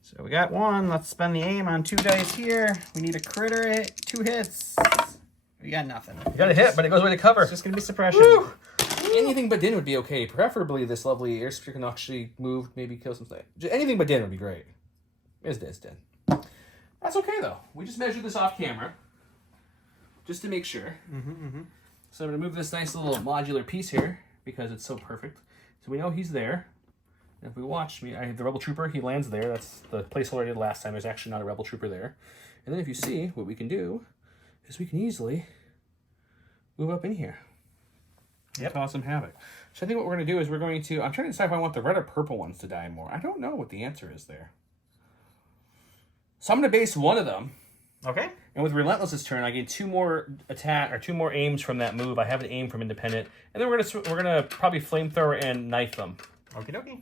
So we got 1. Let's spend the aim on 2 dice here. We need a critter hit. 2 hits. We got nothing. You got a hit, but it goes away to cover. It's just going to be suppression. Woo! Anything but Din would be okay. Preferably this lovely airspeeder can actually move, maybe kill something. Anything but Din would be great. It's Din. That's okay, though. We just measured this off camera. just to make sure. So I'm going to move this nice little modular piece here because it's so perfect. So we know he's there. And if we watch me, I have the Rebel Trooper, he lands there. That's the placeholder I did last time. There's actually not a Rebel Trooper there. And then if you see, what we can do is we can easily move up in here. Yep. Cause some havoc. So I think what we're going to do is we're going to, I'm trying to decide if I want the red or purple ones to die more. I don't know what the answer is there. So I'm going to base one of them. Okay. And with Relentless's turn, I get 2 more attack or 2 more aims from that move. I have an aim from Independent, and then we're gonna probably Flamethrower and knife them. Okie dokie.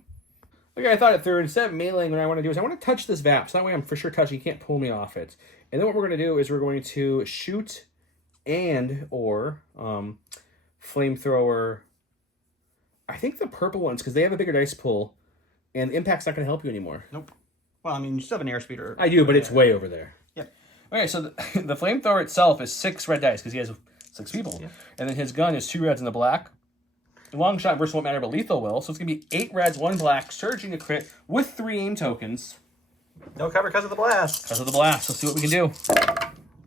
Okay, I thought it through. Instead of meleeing, what I want to do is I want to touch this VAP, so that way I'm for sure touching. You can't pull me off it. And then what we're gonna do is we're going to shoot and or Flamethrower. I think the purple ones because they have a bigger dice pool, and the impact's not gonna help you anymore. Nope. Well, I mean, you still have an airspeeder. I do, but it's way over there. Yep. Okay, so the Flamethrower itself is 6 red dice because he has 6 people. Yep. And then his gun is 2 reds and the black. Long shot versus won't matter, but lethal will. So it's going to be 8 reds, 1 black, surging a crit with 3 aim tokens. No cover because of the blast. Because of the blast. Let's see what we can do.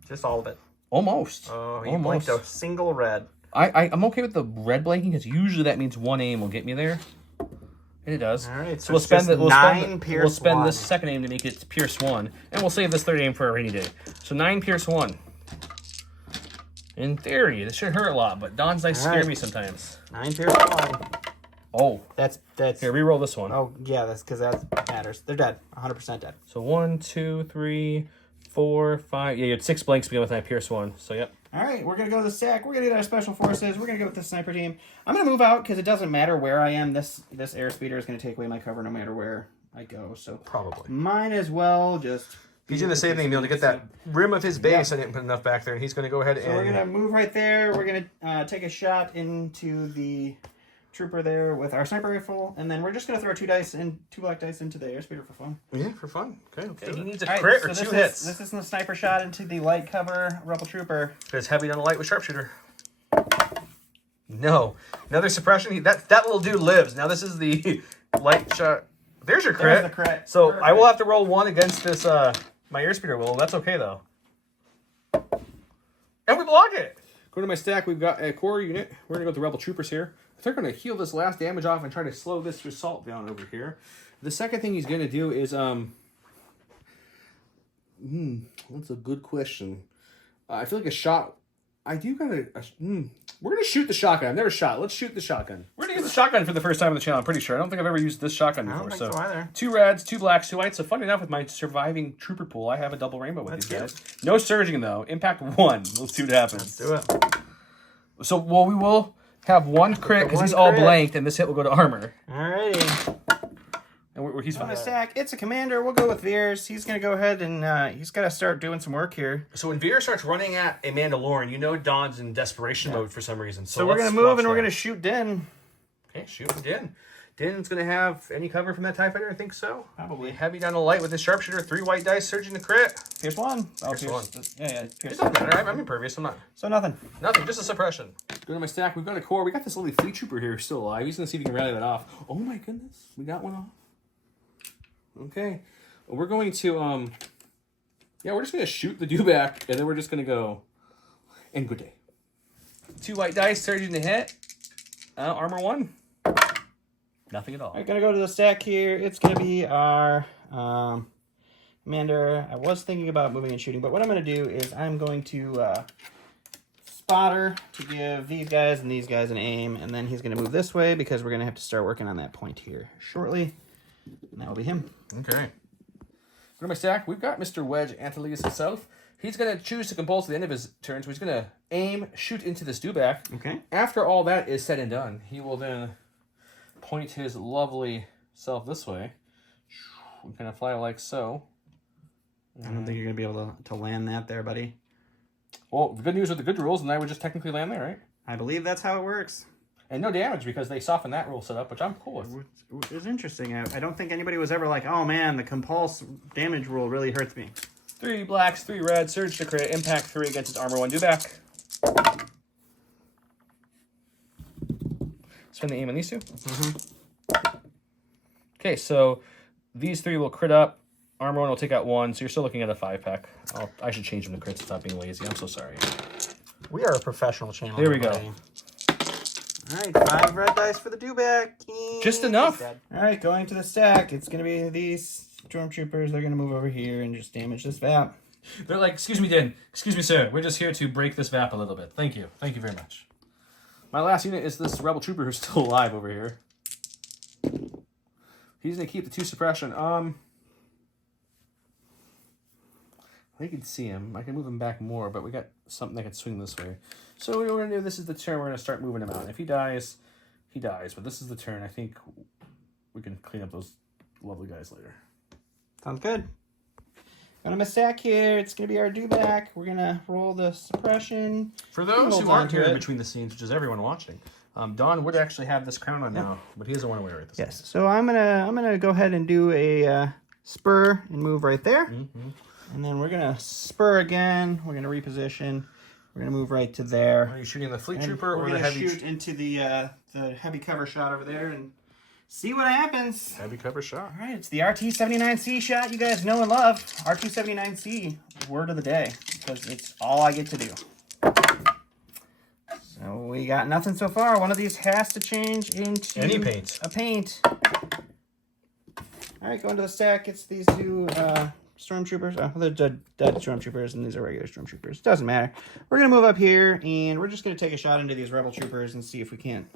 Just all of it. Almost. Oh, he blinked a single red. I'm okay with the red blanking because usually that means 1 aim will get me there. And it does. All right, so we'll spend one. this second aim to make it Pierce 1. And we'll save this third aim for a rainy day. So 9 Pierce 1. In theory, this should hurt a lot, but Don's dice scare me sometimes. 9 Pierce 1. Oh. That's Here, reroll this one. Oh, yeah, that's because that matters. They're dead. 100% dead. So 1, 2, 3, 4, 5. Yeah, you had 6 blanks begin with that Pierce 1. So, yep. All right, we're going to go to the stack. We're going to get our special forces. We're going to go with the sniper team. I'm going to move out because it doesn't matter where I am. This airspeeder is going to take away my cover no matter where I go. So probably might as well just... He's doing the same thing, being able to get that rim of his base. I didn't put enough back there, and he's going to go ahead and... So we're going to move right there. We're going to take a shot into the trooper there with our sniper rifle, and then we're just going to throw 2 dice and 2 black dice into the airspeeder for fun. Yeah, for fun. Okay. He needs a All crit right, or so 2 hits. This is the sniper shot into the light cover rebel trooper. It's heavy on the light with sharpshooter. No. Another suppression. That little dude lives. Now this is the light shot. There's your crit. There's the crit. So Perfect. I will have to roll 1 against this, my airspeeder will. That's okay, though. And we block it. Go to my stack. We've got a core unit. We're going to go with the Rebel Troopers here. They're going to heal this last damage off and try to slow this assault down over here. The second thing he's going to do is, that's a good question. I feel like a shot. I do got to. We're going to shoot the shotgun. I've never shot. Let's shoot the shotgun. We're going to use the shotgun for the first time on the channel, I'm pretty sure. I don't think I've ever used this shotgun before. I don't think so either. 2 reds, 2 blacks, 2 whites. So funny enough, with my surviving trooper pool, I have a double rainbow with these guys. No surging, though. Impact 1. We'll see what happens. Let's do it. So, well, we will have 1 crit because he's all blanked, and this hit will go to armor. Alrighty. And he's on the stack, it's a commander. We'll go with Veers. He's going to go ahead and he's got to start doing some work here. So when Veers starts running at a Mandalorian, you know Don's in desperation mode for some reason. So we're going to move and we're going to shoot Din. Okay, shoot Din. Din's going to have any cover from that TIE Fighter? I think so. Probably. Heavy down the light with his sharpshooter. 3 white dice, surging the crit. Pierce 1. Oh, Pierce 1. Yeah. It doesn't matter. I'm impervious. I'm not. So nothing. Nothing. Just a suppression. Go to my stack. We've got a core. We got this little fleet trooper here still alive. He's going to see if he can rally that off. Oh my goodness. We got one off. Okay. We're going to, we're just going to shoot the dewback, and then we're just going to go, and good day. 2 white dice, surging the hit. Armor 1. Nothing at all. I'm going to go to the stack here. It's going to be our commander. I was thinking about moving and shooting, but what I'm going to do is I'm going to spotter to give these guys and these guys an aim, and then he's going to move this way because we're going to have to start working on that point here shortly. And that will be him. Okay. Go to my stack. We've got Mr. Wedge Antilles himself. He's going to choose to compulse at the end of his turn, so he's going to aim, shoot into this dewback. Okay. After all that is said and done, he will then point his lovely self this way. And kind of fly like so. I don't think you're going to be able to land that there, buddy. Well, the good news with the good rules, and I would just technically land there, right? I believe that's how it works. And no damage because they softened that rule setup, which I'm cool with. It's interesting. I don't think anybody was ever like, oh man, the compulse damage rule really hurts me. 3 blacks, 3 reds, surge to crit, impact 3 against his armor 1 dewback. Spend the aim on these 2. Okay, so these 3 will crit up. Armor 1 will take out 1, so you're still looking at a 5-pack. I should change them to crits to stop being lazy. I'm so sorry. We are a professional channel. There we go. everybody. All right, 5 red dice for the dewback. Just enough. All right, going to the stack. It's going to be these stormtroopers. They're going to move over here and just damage this VAP. They're like, excuse me, Dan. Excuse me, sir. We're just here to break this VAP a little bit. Thank you. Thank you very much. My last unit is this Rebel Trooper who's still alive over here. He's going to keep the 2 suppression. I can see him. I can move him back more, but we got something that can swing this way. So what we're going to do, this is the turn. We're going to start moving him out. And if he dies, he dies. But this is the turn. I think we can clean up those lovely guys later. Sounds good. Got him a stack here. It's going to be our dewback. We're going to roll the suppression. For those Hold who on aren't to here it. between the scenes, which is everyone watching, Don would actually have this crown on now, but he doesn't want to wear it this Yes. So I'm gonna go ahead and do a spur and move right there. Mm-hmm. And then we're going to spur again. We're going to reposition. We're going to move right to there. Are you shooting the fleet And trooper we're or the gonna heavy shoot into the heavy cover shot over there and see what happens. heavy cover shot? All right, it's the RT-79C shot you guys know and love. RT-79C, word of the day, because it's all I get to do. So we got nothing so far. One of these has to change into Any paint. a paint. All right, going to the stack. It's these 2 stormtroopers. They're dead stormtroopers, and these are regular stormtroopers. Doesn't matter. We're going to move up here, and we're just going to take a shot into these rebel troopers and see if we can't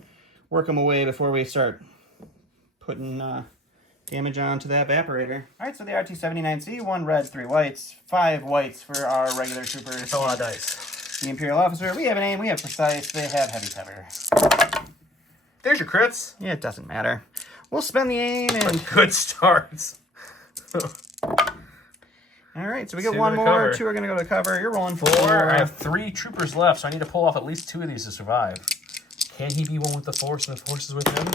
work them away before we start putting damage onto the evaporator. All right, so the RT-79C, 1 red, 3 whites, 5 whites for our regular troopers. It's a lot of dice. The Imperial officer, we have an aim, we have precise, they have heavy cover. There's your crits. Yeah, it doesn't matter. We'll spend the aim and... Good starts. All right, so we get 2 one to more. cover. 2 are going to go to cover. You're rolling 4. I have 3 troopers left, so I need to pull off at least 2 of these to survive. Can he be one with the Force and the Force is with him?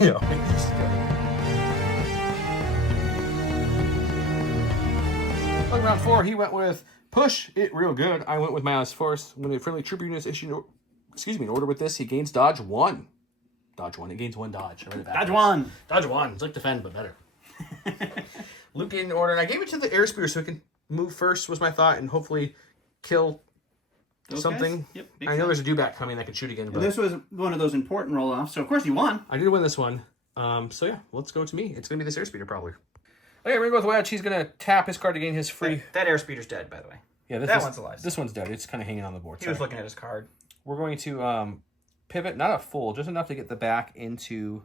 Yeah. Well, round 4, he went with push it real good. I went with Malice Force. When a friendly trooper unit is issued an order with this, he gains dodge 1. Dodge 1. It gains 1 dodge. I read it backwards. Dodge 1. Dodge 1. It's like defend, but better. Luke gave an order, and I gave it to the airspeeder so he can move first, was my thought, and hopefully kill Those something. guys? Yep, big I know time. there's a dewback coming that can shoot again, but This was one of those important roll-offs, so of course you won. I did win this one. So yeah, let's go to me. It's going to be this airspeeder probably. Okay, we're going to go with Wedge. He's going to tap his card to gain his free... That airspeeder's dead, by the way. Yeah, that one's alive. This one's dead. It's kind of hanging on the board. He was looking at his card. We're going to pivot, not a full, just enough to get the back into...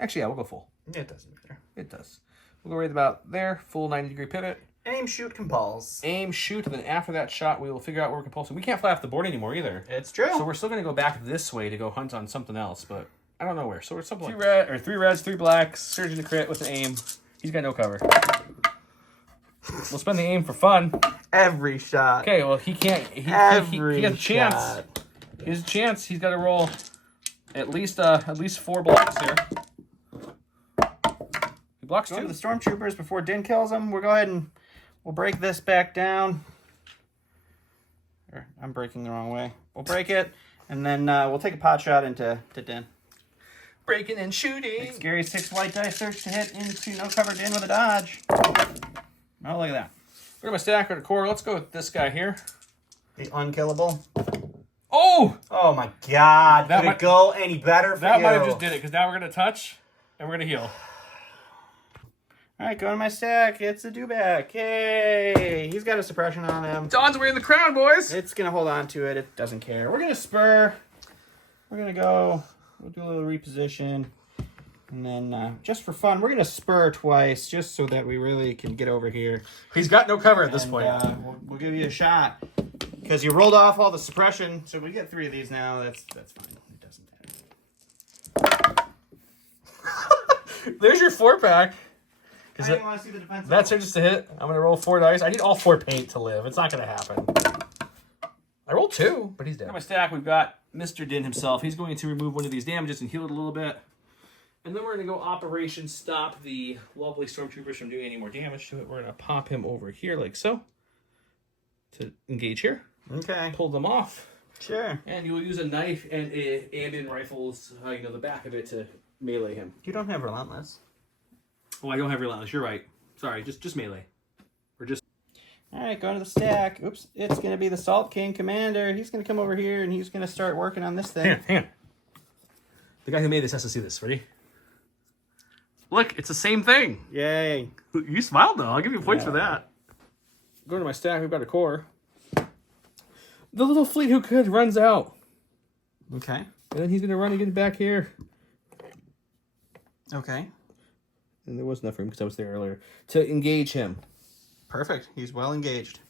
Actually, yeah, we'll go full. It doesn't matter. It does. We'll go right about there. Full 90-degree pivot. Aim, shoot, compulse. Aim, shoot, and then after that shot, we will figure out where we're compulsing. We can't fly off the board anymore either. It's true. So we're still going to go back this way to go hunt on something else, but I don't know where. So we're something like 3 reds, 3 blacks, surging to crit with an aim. He's got no cover. We'll spend the aim for fun. Every shot. Okay, well, he can't. He has a chance. shot. He has a chance. He's got to roll at least 4 blocks here. He blocks 2. Go to the stormtroopers before Din kills them. We'll go ahead and we'll break this back down. I'm breaking the wrong way. We'll break it, and then we'll take a pot shot into Din. Breaking and shooting. Scary 6 white dice search to hit into no cover Din with a dodge. Oh, look at that. We're going to stack our core. Let's go with this guy here. The unkillable. Oh! Oh my god. That Could might- it go any better for That you? might have just did it, because now we're going to touch, and we're going to heal. Alright, go to my stack. It's a dewback. Hey! He's got a suppression on him. Don's wearing the crown, boys! It's going to hold on to it. It doesn't care. We're going to spur. We're going to go. We'll do a little reposition. And then, just for fun, we're going to spur twice, just so that we really can get over here. He's got no cover at this And, point. we'll give you a shot. Because you rolled off all the suppression, so we get 3 of these now. That's fine. It doesn't matter. There's your 4-pack. I didn't want to see the defensive. That's just a hit. I'm going to roll 4 dice. I need all 4 paint to live. It's not going to happen. I rolled 2, but he's dead. In my stack, we've got Mr. Din himself. He's going to remove one of these damages and heal it a little bit. And then we're going to go Operation Stop the lovely Stormtroopers from doing any more damage to it. We're going to pop him over here like so. To engage here. Okay. Pull them off. Sure. And you'll use a knife and in rifles, the back of it to melee him. You don't have relentless. Oh, I don't have relentless. You're right. Sorry, just melee. Or just... All right, going to the stack. Oops, it's going to be the Salt King Commander. He's going to come over here, and he's going to start working on this thing. Hang on. The guy who made this has to see this. Ready? Look, it's the same thing. Yay. You smiled, though. I'll give you points for that. Go to my stack. We've got a core. The little Fleet Who Could runs out. Okay. And then he's going to run again back here. Okay. And there was enough room because I was there earlier to engage him. Perfect. He's well engaged.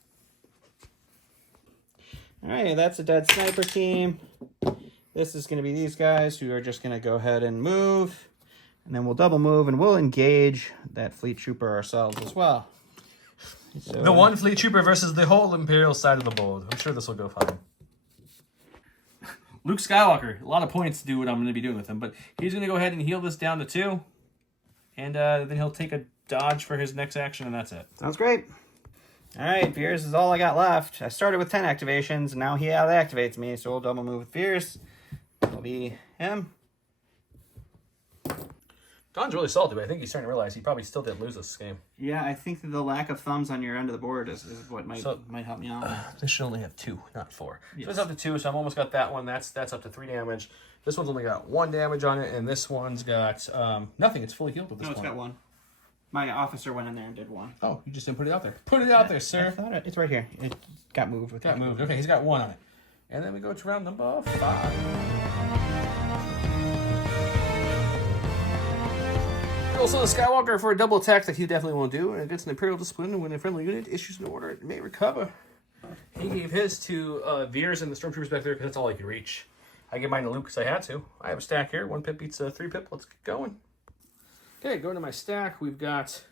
All right, that's a dead sniper team. This is going to be these guys who are just going to go ahead and move. And then we'll double move and we'll engage that fleet trooper ourselves as well. So, The one Fleet Trooper versus the whole Imperial side of the board. I'm sure this will go fine. Luke Skywalker. A lot of points to do what I'm going to be doing with him. But he's going to go ahead and heal this down to 2. And then he'll take a dodge for his next action, and that's it. Sounds great. All right, Veers is all I got left. I started with 10 activations, and now he activates me, so we'll double move with Veers. It'll be him. Don's really salty, but I think he's starting to realize he probably still did lose this game. Yeah, I think that the lack of thumbs on your end of the board is what might help me out. This should only have 2, not 4. Yes. So it's up to 2, so I've almost got that one. That's up to 3 damage. This one's only got 1 damage on it, and this one's got nothing. It's fully healed at this point. No, it's got 1. My officer went in there and did 1. Oh, you just didn't put it out there. Put it out there, sir. I thought it's right here. It got moved. Got moved. Okay, he's got 1 on it. And then we go to round number 5. Also, the Skywalker for a double attack that he definitely won't do. And against an Imperial Discipline, and when a friendly unit issues an order, it may recover. He gave his to Veers and the Stormtroopers back there because that's all he could reach. I gave mine to Luke because I had to. I have a stack here. 1 pip beats 3 pip. Let's get going. Okay, going to my stack. We've got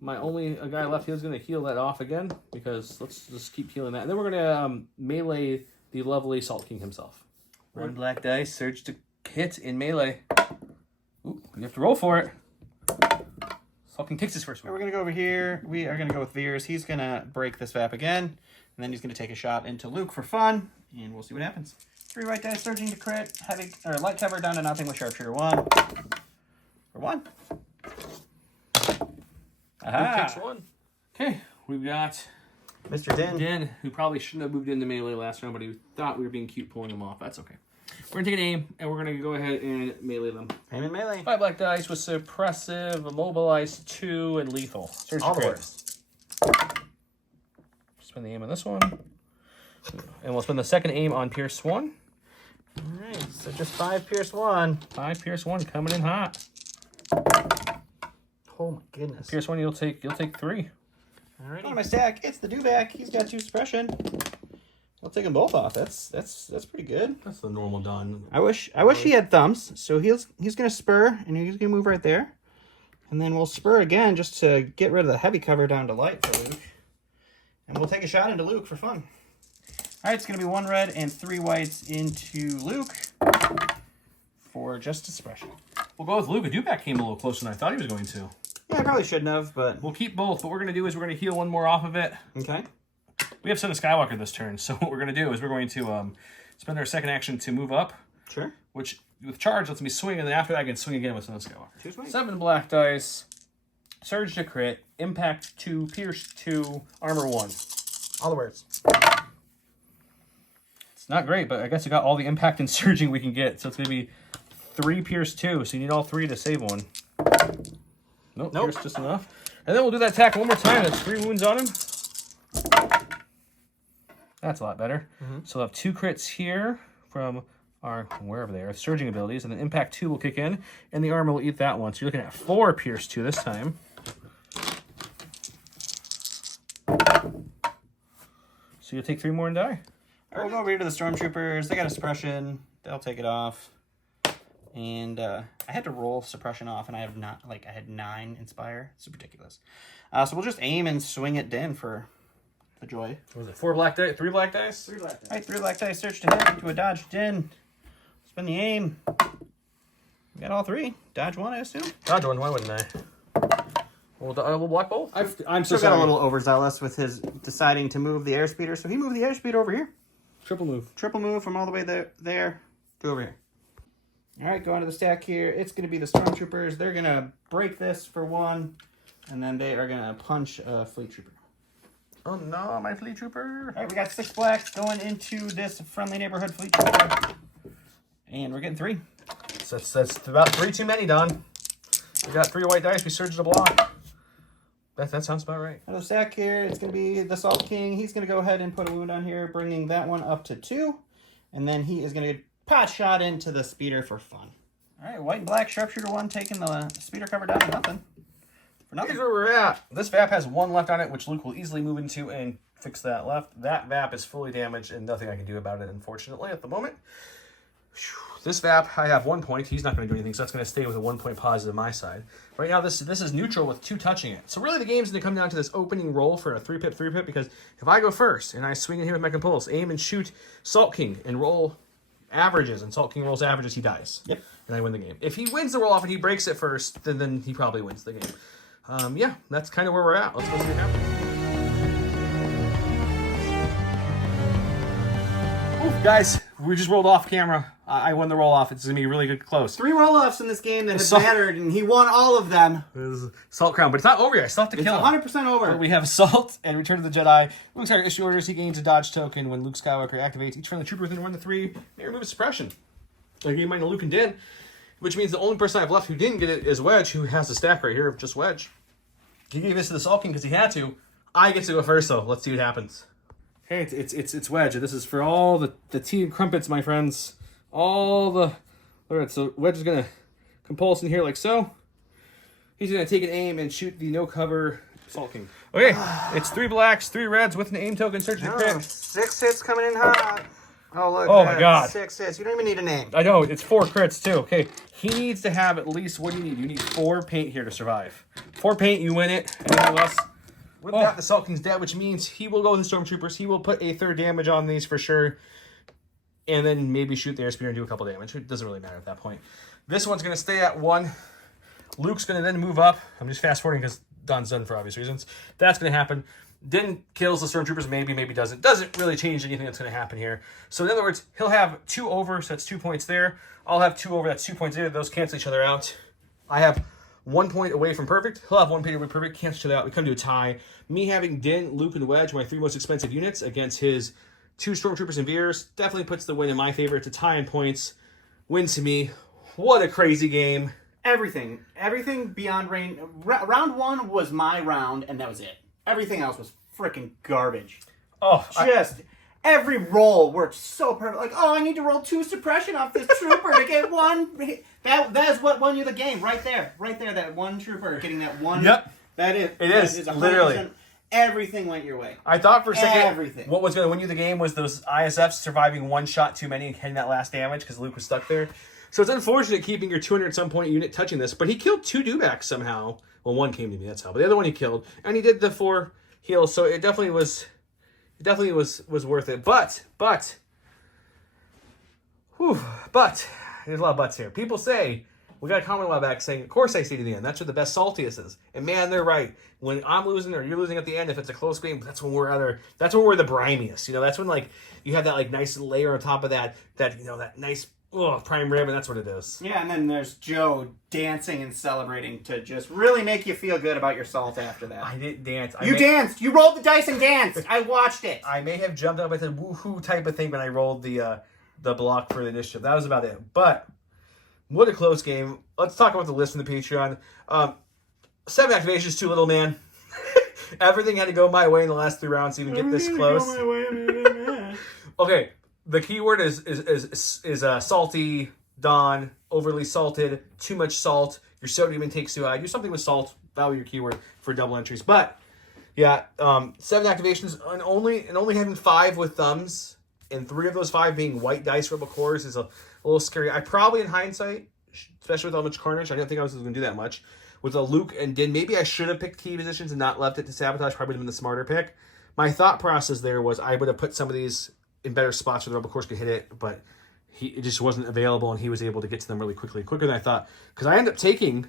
my only guy left. He's going to heal that off again because let's just keep healing that. And then we're going to melee the lovely Salt King himself. 1 black dice, surge to hit in melee. Ooh, you have to roll for it. Salt King takes his first one. We're going to go over here. We are going to go with Veers. He's going to break this map again. And then he's going to take a shot into Luke for fun. And we'll see what happens. 3 white dice, surging to crit. Heavy or light cover down to nothing with sharpshooter 1. For 1. Luke takes 1. Okay, we've got Mr. Din. who probably shouldn't have moved into melee last round, but he thought we were being cute pulling him off. That's okay. We're going to take an aim, and we're going to go ahead and melee them. Aim in melee. 5 black dice with suppressive, immobilize 2, and lethal. Surge All to the crit. worst. Spend the aim on this one. And we'll spend the second aim on Pierce 1. All right, so just 5 Pierce 1. 5 Pierce 1 coming in hot. Oh my goodness. Pierce 1, you'll take 3. Alright. On my stack, it's the Dewback. He's got 2 suppression. I'll take them both off. That's pretty good. That's the normal Don. I wish he had thumbs. So he's gonna spur and he's gonna move right there. And then we'll spur again just to get rid of the heavy cover down to light for Luke. And we'll take a shot into Luke for fun. Alright, it's gonna be 1 red and 3 whites into Luke for just a suppression. We'll go with Luke. A Dewback came a little closer than I thought he was going to. Yeah, I probably shouldn't have, but We'll keep both. What we're going to do is we're going to heal 1 more off of it. okay. We have Son of Skywalker this turn, so what we're going to do is we're going to spend our second action to move up, Sure. which with charge lets me swing, and then after that I can swing again with Son of Skywalker. 2 swings. 7 black dice, surge to crit, impact 2, pierce 2, armor 1. All the words. It's not great, but I guess I got all the impact and surging we can get, so it's going to be 3 pierce 2, so you need all 3 to save 1. Nope, pierce just enough. And then we'll do that attack 1 more time. That's 3 wounds on him. That's a lot better. So we'll have 2 crits here from our, wherever they are, surging abilities, and then impact 2 will kick in, and the armor will eat that one. So you're looking at 4 pierce 2 this time. So you'll take 3 more and die. All right, we'll go over here to the Stormtroopers. They got a suppression. They'll take it off. And I had to roll suppression off, and I had 9 inspire. It's ridiculous. So we'll just aim and swing at Din for the joy. What was it? 4 black dice? 3 black dice? 3 black dice. All right, 3 black dice. Search to hit into a dodge. Din. Spin the aim. We got all 3. Dodge 1, I assume. Dodge 1. Why wouldn't I? We'll block both. I'm so sorry. Got a little overzealous with his deciding to move the airspeeder, so he moved the airspeed over here. Triple move. Triple move from all the way there to over here. All right, go onto the stack here. It's going to be the Stormtroopers. They're going to break this for 1, and then they are going to punch a Fleet Trooper. Oh no, my Fleet Trooper. All right, we got 6 blacks going into this friendly neighborhood Fleet Trooper. And we're getting 3. So that's about 3 too many, Don. We got 3 white dice. We surged a block. That sounds about right. Another stack here. It's going to be the Salt King. He's going to go ahead and put a wound on here, bringing that one up to 2. And then he is going to get pot shot into the speeder for fun. All right, white and black sharpshooter 1 taking the speeder cover down to nothing. For nothing. Here's where we're at. This VAP has 1 left on it, which Luke will easily move into and fix that left. That VAP is fully damaged and nothing I can do about it, unfortunately, at the moment. This VAP, I have 1 point. He's not going to do anything, so that's going to stay with a 1 point positive on my side. Right now, this is neutral with 2 touching it. So really, the game's going to come down to this opening roll for a 3-pip, because if I go first and I swing in here with my Compulse, aim and shoot Salt King and roll averages, and Salt King rolls averages, he dies. Yep. And I win the game. If he wins the roll off and he breaks it first, then he probably wins the game. Yeah, that's kind of where we're at. Let's go see what happens. Oof, guys, we just rolled off camera. I won the roll off. It's going to be really good close. 3 roll-offs in this game that have mattered, and he won all of them. This is Salt Crown, but it's not over yet. I still have to kill him. It's 100% over. We have Salt and Return of the Jedi. Luke Skywalker issue orders. He gains a dodge token when Luke Skywalker activates. Each friendly trooper within 1 to 3 may remove a suppression. I gave mine to Luke and Din, which means the only person I have left who didn't get it is Wedge, who has the stack right here of just Wedge. He gave this to the Salt King because he had to. I get to go first, though. Let's see what happens. Hey, it's Wedge. This is for all the tea and crumpets, my friends. All the... Alright, so Wedge is going to compulse in here like so. He's going to take an aim and shoot the no-cover Salt King. Okay, it's 3 blacks, 3 reds with an aim token. Search the crit. 6 hits coming in hot. Oh, look. Oh, my God. 6 hits. You don't even need a name. I know, it's 4 crits, too. Okay, he needs to have at least... What do you need? You need 4 paint here to survive. 4 paint, you win it. Anything else? With that, the Salt King's dead, which means he will go with the Stormtroopers. He will put a 3rd damage on these for sure. And then maybe shoot the airspeeder and do a couple damage. It doesn't really matter at that point. This one's going to stay at 1. Luke's going to then move up. I'm just fast forwarding because Don's done for obvious reasons. That's going to happen. Din kills the Stormtroopers, maybe doesn't. Doesn't really change anything that's going to happen here. So in other words, he'll have 2 over, so that's 2 points there. I'll have 2 over, that's 2 points there. Those cancel each other out. I have 1 point away from perfect. He'll have 1 point away from perfect. Cancel each other out. We come to a tie. Me having Din, Luke, and Wedge, my 3 most expensive units, against his 2 Stormtroopers and Veers, definitely puts the win in my favor. It's a tie in points. Win to me. What a crazy game. Everything beyond rain. Round 1 was my round, and that was it. Everything else was freaking garbage. Oh, every roll worked so perfect. Like, I need to roll 2 suppression off this trooper to get 1. That is what won you the game right there. Right there, that 1 trooper getting that 1. Yep. That is. It is, literally. Everything went your way. I thought for a second Everything. What was going to win you the game was those ISFs surviving 1 shot too many and getting that last damage because Luke was stuck there. So it's unfortunate keeping your 200-some point unit touching this, but he killed 2 dewbacks somehow. Well, 1 came to me, that's how. But the other one he killed, and he did the 4 heals, so it definitely was worth it. But there's a lot of buts here. People say, we got a comment a while back saying, of course I stay to the end. That's where the best saltiest is. And man, they're right. When I'm losing or you're losing at the end, if it's a close game, that's when we're the brimiest. You know, that's when like you have that like nice layer on top of that nice prime rib, and that's what it is. Yeah, and then there's Joe dancing and celebrating to just really make you feel good about your salt after that. I didn't dance. You danced. You rolled the dice and danced. I watched it. I may have jumped up at the woohoo type of thing when I rolled the block for the initiative. That was about it. But what a close game. Let's talk about the list from the Patreon. 7 activations, too little, man. Everything had to go my way in the last 3 rounds to even get this close. Okay, the keyword is salty, Don, overly salted, too much salt. Your sodium intake's too high. Do something with salt. That was your keyword for double entries. But yeah, 7 activations and only having 5 with thumbs, and 3 of those 5 being white dice rebel cores is a little scary. I probably, in hindsight, especially with how much carnage, I didn't think I was going to do that much. With a Luke and Din, maybe I should have picked key positions and not left it to sabotage. Probably would have been the smarter pick. My thought process there was I would have put some of these in better spots where the rebel cores could hit it, but it just wasn't available, and he was able to get to them really quicker than I thought. Because I ended up taking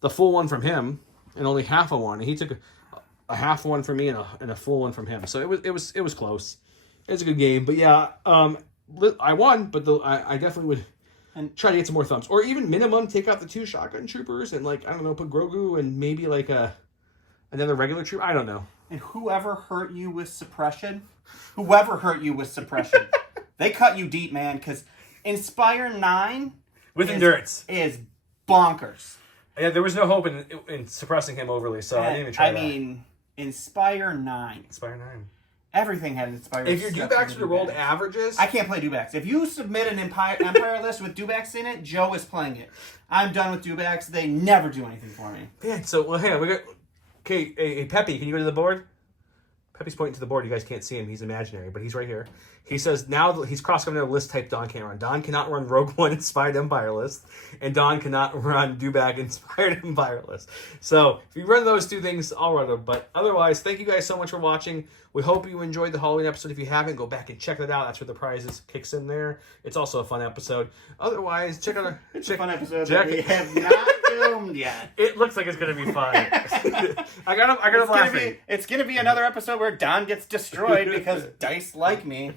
the full one from him and only half a one, and he took a half one from me and a full one from him. So it was close. It was a good game, but yeah, I won, but I definitely would try to get some more thumbs, or even minimum take out the 2 shotgun troopers and put Grogu and maybe another regular troop. I don't know. And whoever hurt you with suppression, they cut you deep, man, because Inspire 9 With endurance. is bonkers. Yeah, there was no hope in suppressing him overly, so I didn't even try that. I mean, Inspire 9. Inspire 9. Everything had Inspire. If your Dewbacks were the rolled averages... I can't play Dewbacks. If you submit an Empire list with Dewbacks in it, Joe is playing it. I'm done with Dewbacks. They never do anything for me. Yeah, so, well, hang on. We got... Okay, hey, Peppy, can you go to the board? Peppy's pointing to the board. You guys can't see him. He's imaginary, but he's right here. He says now he's crossing a list type Don can't run. Don cannot run Rogue One Inspired Empire list, and Don cannot run Dewback Inspired Empire list. So if you run those two things, I'll run them. But otherwise, thank you guys so much for watching. We hope you enjoyed the Halloween episode. If you haven't, go back and check that out. That's where the prizes kicks in there. It's also a fun episode. Otherwise, check out a fun episode that we have not filmed yet. It looks like it's gonna be fun. I got him laughing. It's gonna be another episode where Don gets destroyed because dice like me.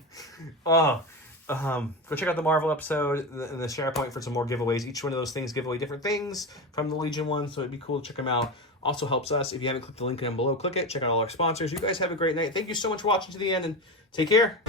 Oh, go check out the Marvel episode, the SharePoint for some more giveaways. Each one of those things give away different things from the Legion one, so it'd be cool to check them out. Also helps us. If you haven't clicked the link down below, click it. Check out all our sponsors. You guys have a great night. Thank you so much for watching to the end, and take care.